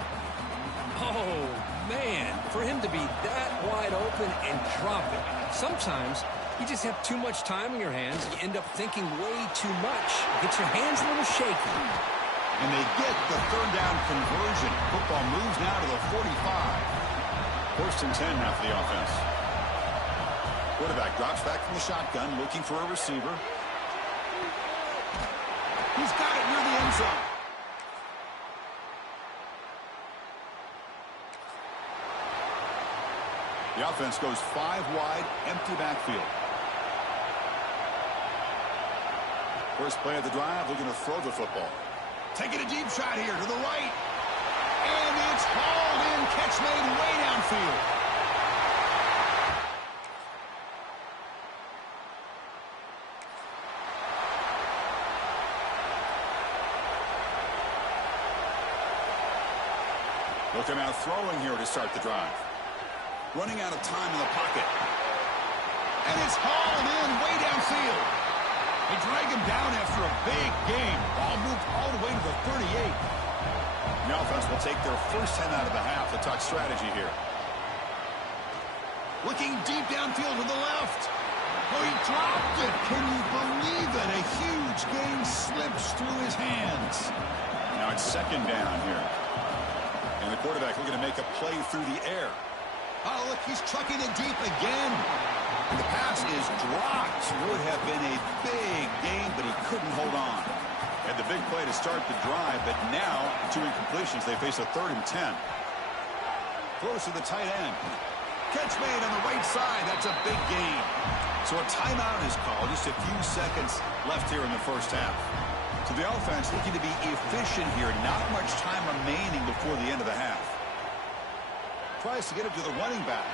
Oh, man, for him to be that wide open and drop it. Sometimes you just have too much time in your hands. You end up thinking way too much. Get your hands a little shaky. And they get the 3rd down conversion. Football moves now to the 45. 1st and 10 now for the offense. Quarterback drops back from the shotgun, looking for a receiver. He's got it near the end zone. The offense goes 5 wide, empty backfield. First play of the drive, looking to throw the football. Taking a deep shot here to the right. And it's hauled in. Catch made way downfield. Looking out throwing here to start the drive. Running out of time in the pocket. And it's hauled in way downfield. They drag him down after a big game. Ball moved all the way to the 38. The offense will take their first 10 out of the half to talk strategy here. Looking deep downfield to the left. Oh, he dropped it. Can you believe it? A huge game slips through his hands. Now it's 2nd down here. And the quarterback looking to make a play through the air. Oh, look, he's trucking it deep again. And the pass is dropped. Would have been a big game, but he couldn't hold on. Had the big play to start the drive, but now 2 incompletions. They face a 3rd and 10. Throws to the tight end. Catch made on the right side. That's a big gain. So a timeout is called. Just a few seconds left here in the first half. So the offense looking to be efficient here. Not much time remaining before the end of the half. Tries to get it to the running back.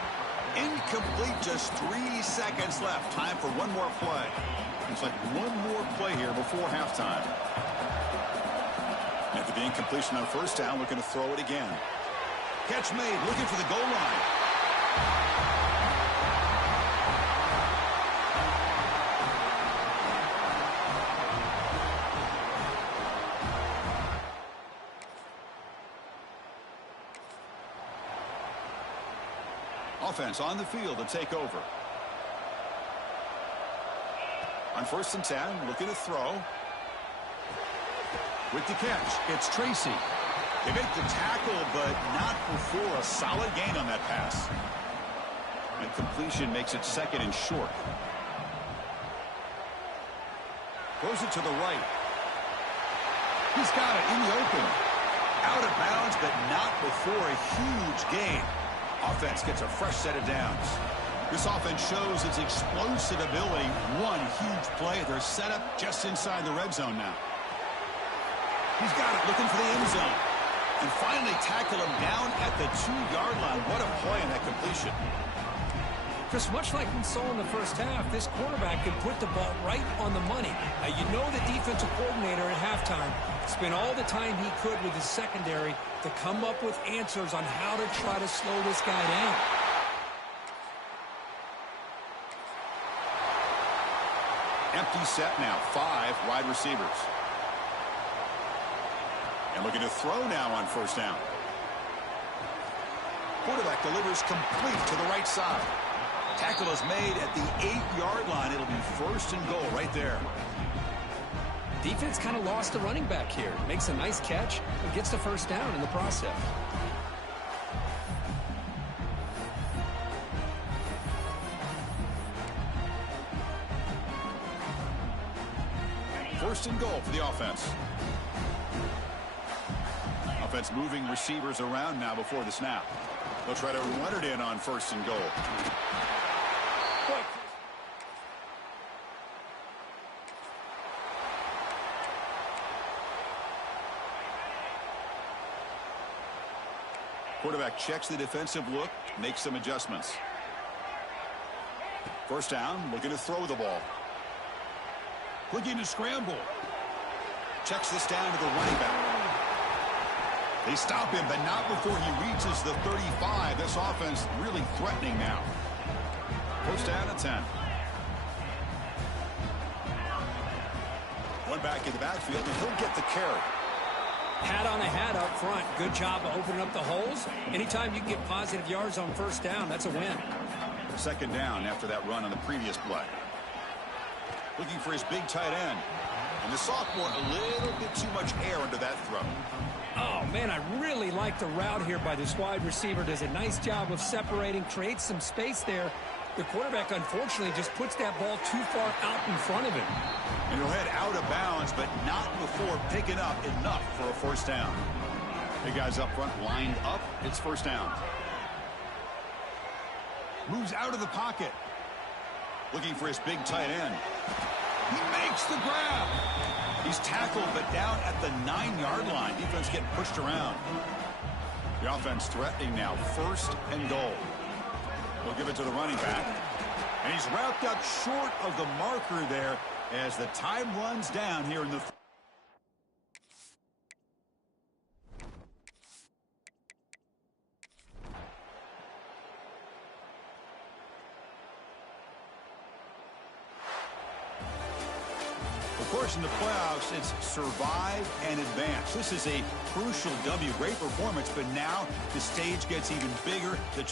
Incomplete, just 3 seconds left. Time for one more play. It's like one more play here before halftime. After the incompletion on 1st down, looking to throw it again. Catch made, looking for the goal line. Offense on the field to take over. On 1st and 10, looking to throw. With the catch, it's Tracy. They make the tackle, but not before a solid gain on that pass. And completion makes it second and short. Throws it to the right. He's got it in the open. Out of bounds, but not before a huge gain. Offense gets a fresh set of downs. This offense shows its explosive ability. One huge play. They're set up just inside the red zone now. He's got it, looking for the end zone. And finally tackle him down at the 2-yard line. What a play in that completion. Chris, much like we saw in the first half, this quarterback can put the ball right on the money. You know the defensive coordinator at halftime spent all the time he could with his secondary to come up with answers on how to try to slow this guy down. Empty set now, 5 wide receivers. And looking to throw now on first down. Quarterback delivers complete to the right side. Tackle is made at the 8-yard line. It'll be first and goal right there. Defense kind of lost the running back here. Makes a nice catch and gets the first down in the process. First and goal for the offense. Offense moving receivers around now before the snap. They'll try to run it in on first and goal. Quarterback checks the defensive look, makes some adjustments. First down, looking to throw the ball. Looking to scramble. Checks this down to the running back. They stop him, but not before he reaches the 35. This offense really threatening now. First down at 10. One back in the backfield, and he'll get the carry. Hat on a hat up front. Good job of opening up the holes. Anytime you can get positive yards on first down, that's a win. Second down after that run on the previous play. Looking for his big tight end. And the sophomore, a little bit too much air under that throw. Oh, man, I really like the route here by this wide receiver. Does a nice job of separating, creates some space there. The quarterback, unfortunately, just puts that ball too far out in front of him. And he'll head out of bounds, but not before picking up enough for a first down. Big guys up front lined up. It's first down. Moves out of the pocket. Looking for his big tight end. He makes the grab. He's tackled, but down at the 9-yard line. Defense getting pushed around. The offense threatening now. First and goal. They'll give it to the running back. And he's wrapped up short of the marker there as the time runs down here in the... Of course, in the playoffs, it's survive and advance. This is a crucial W. Great performance, but now the stage gets even bigger. The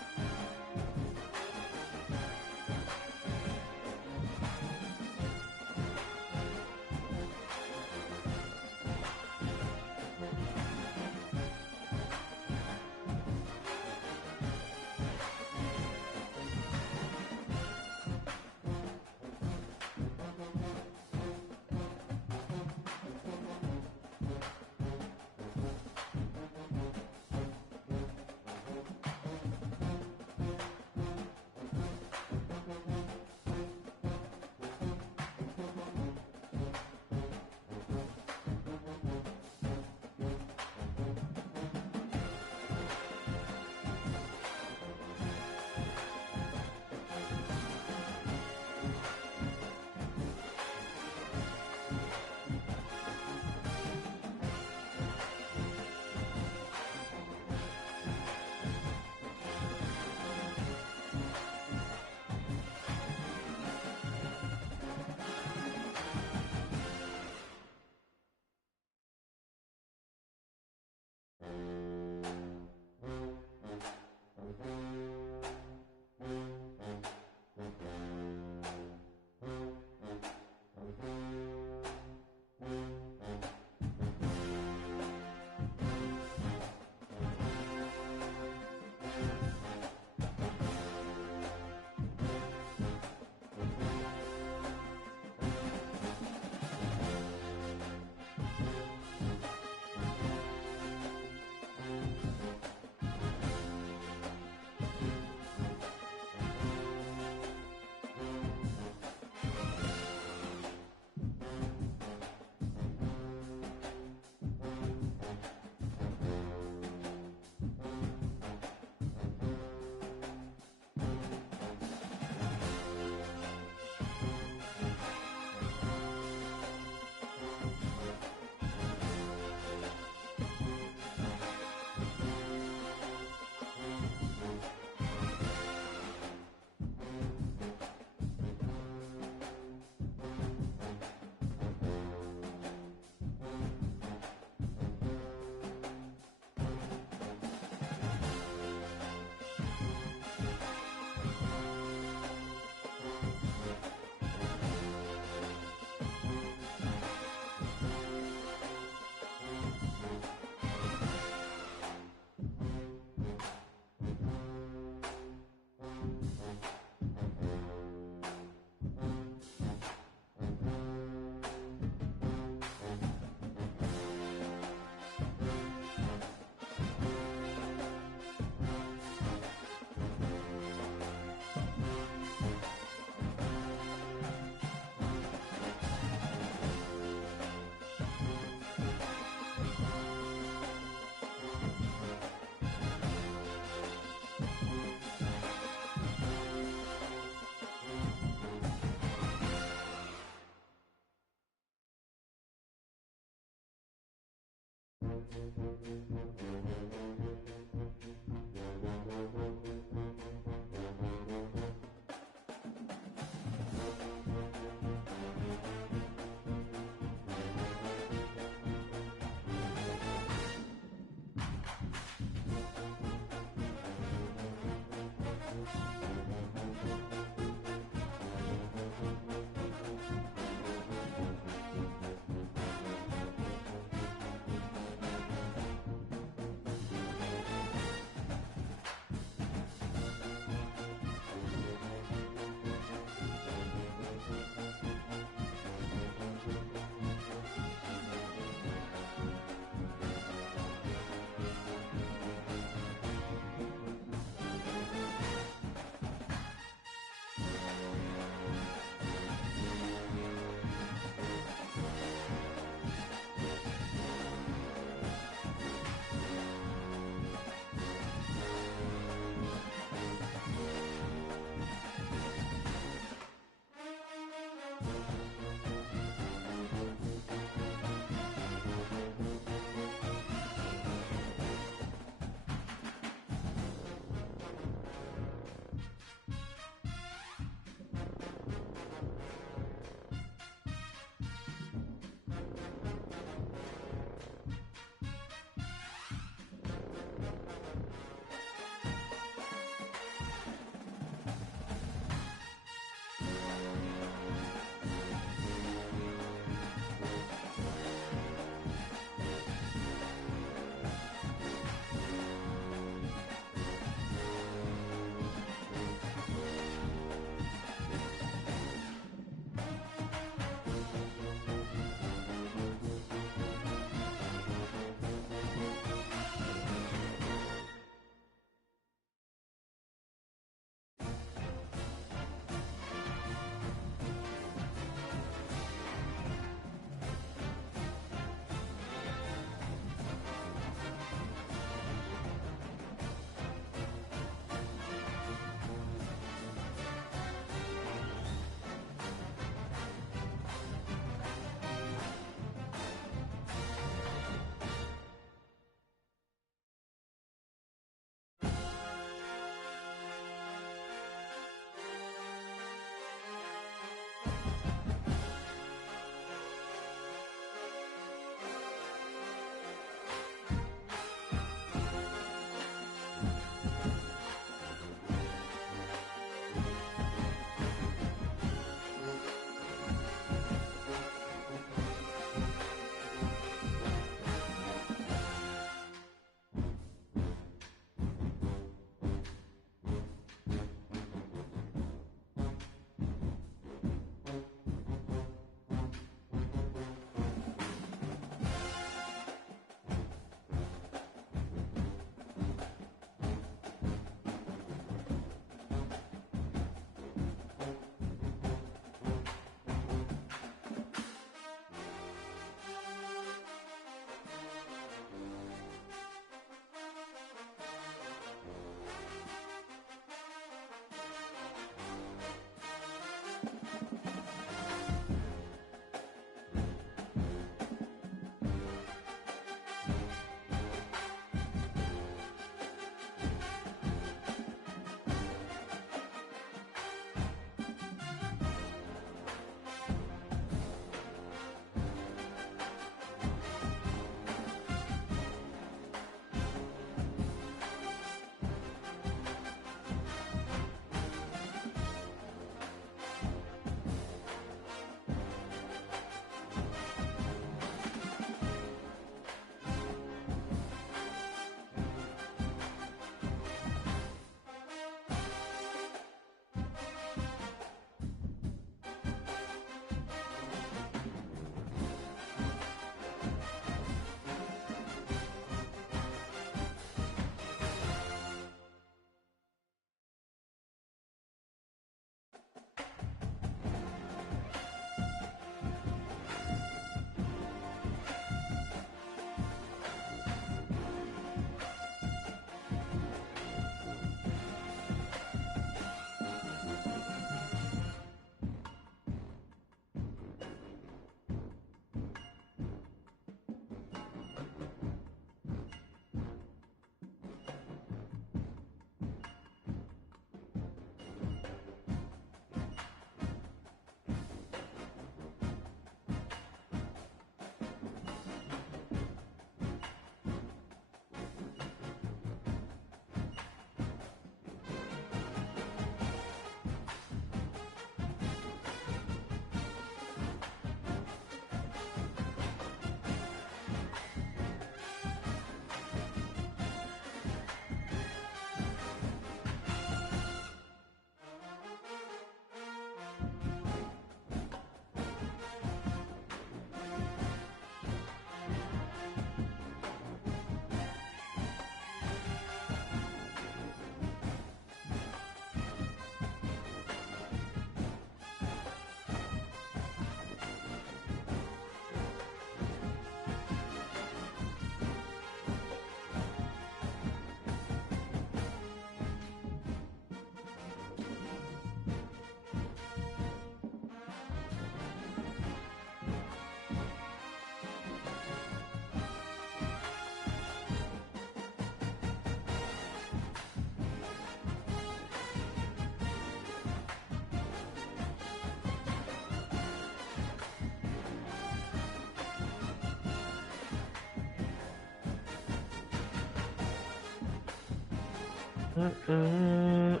Mm-mm.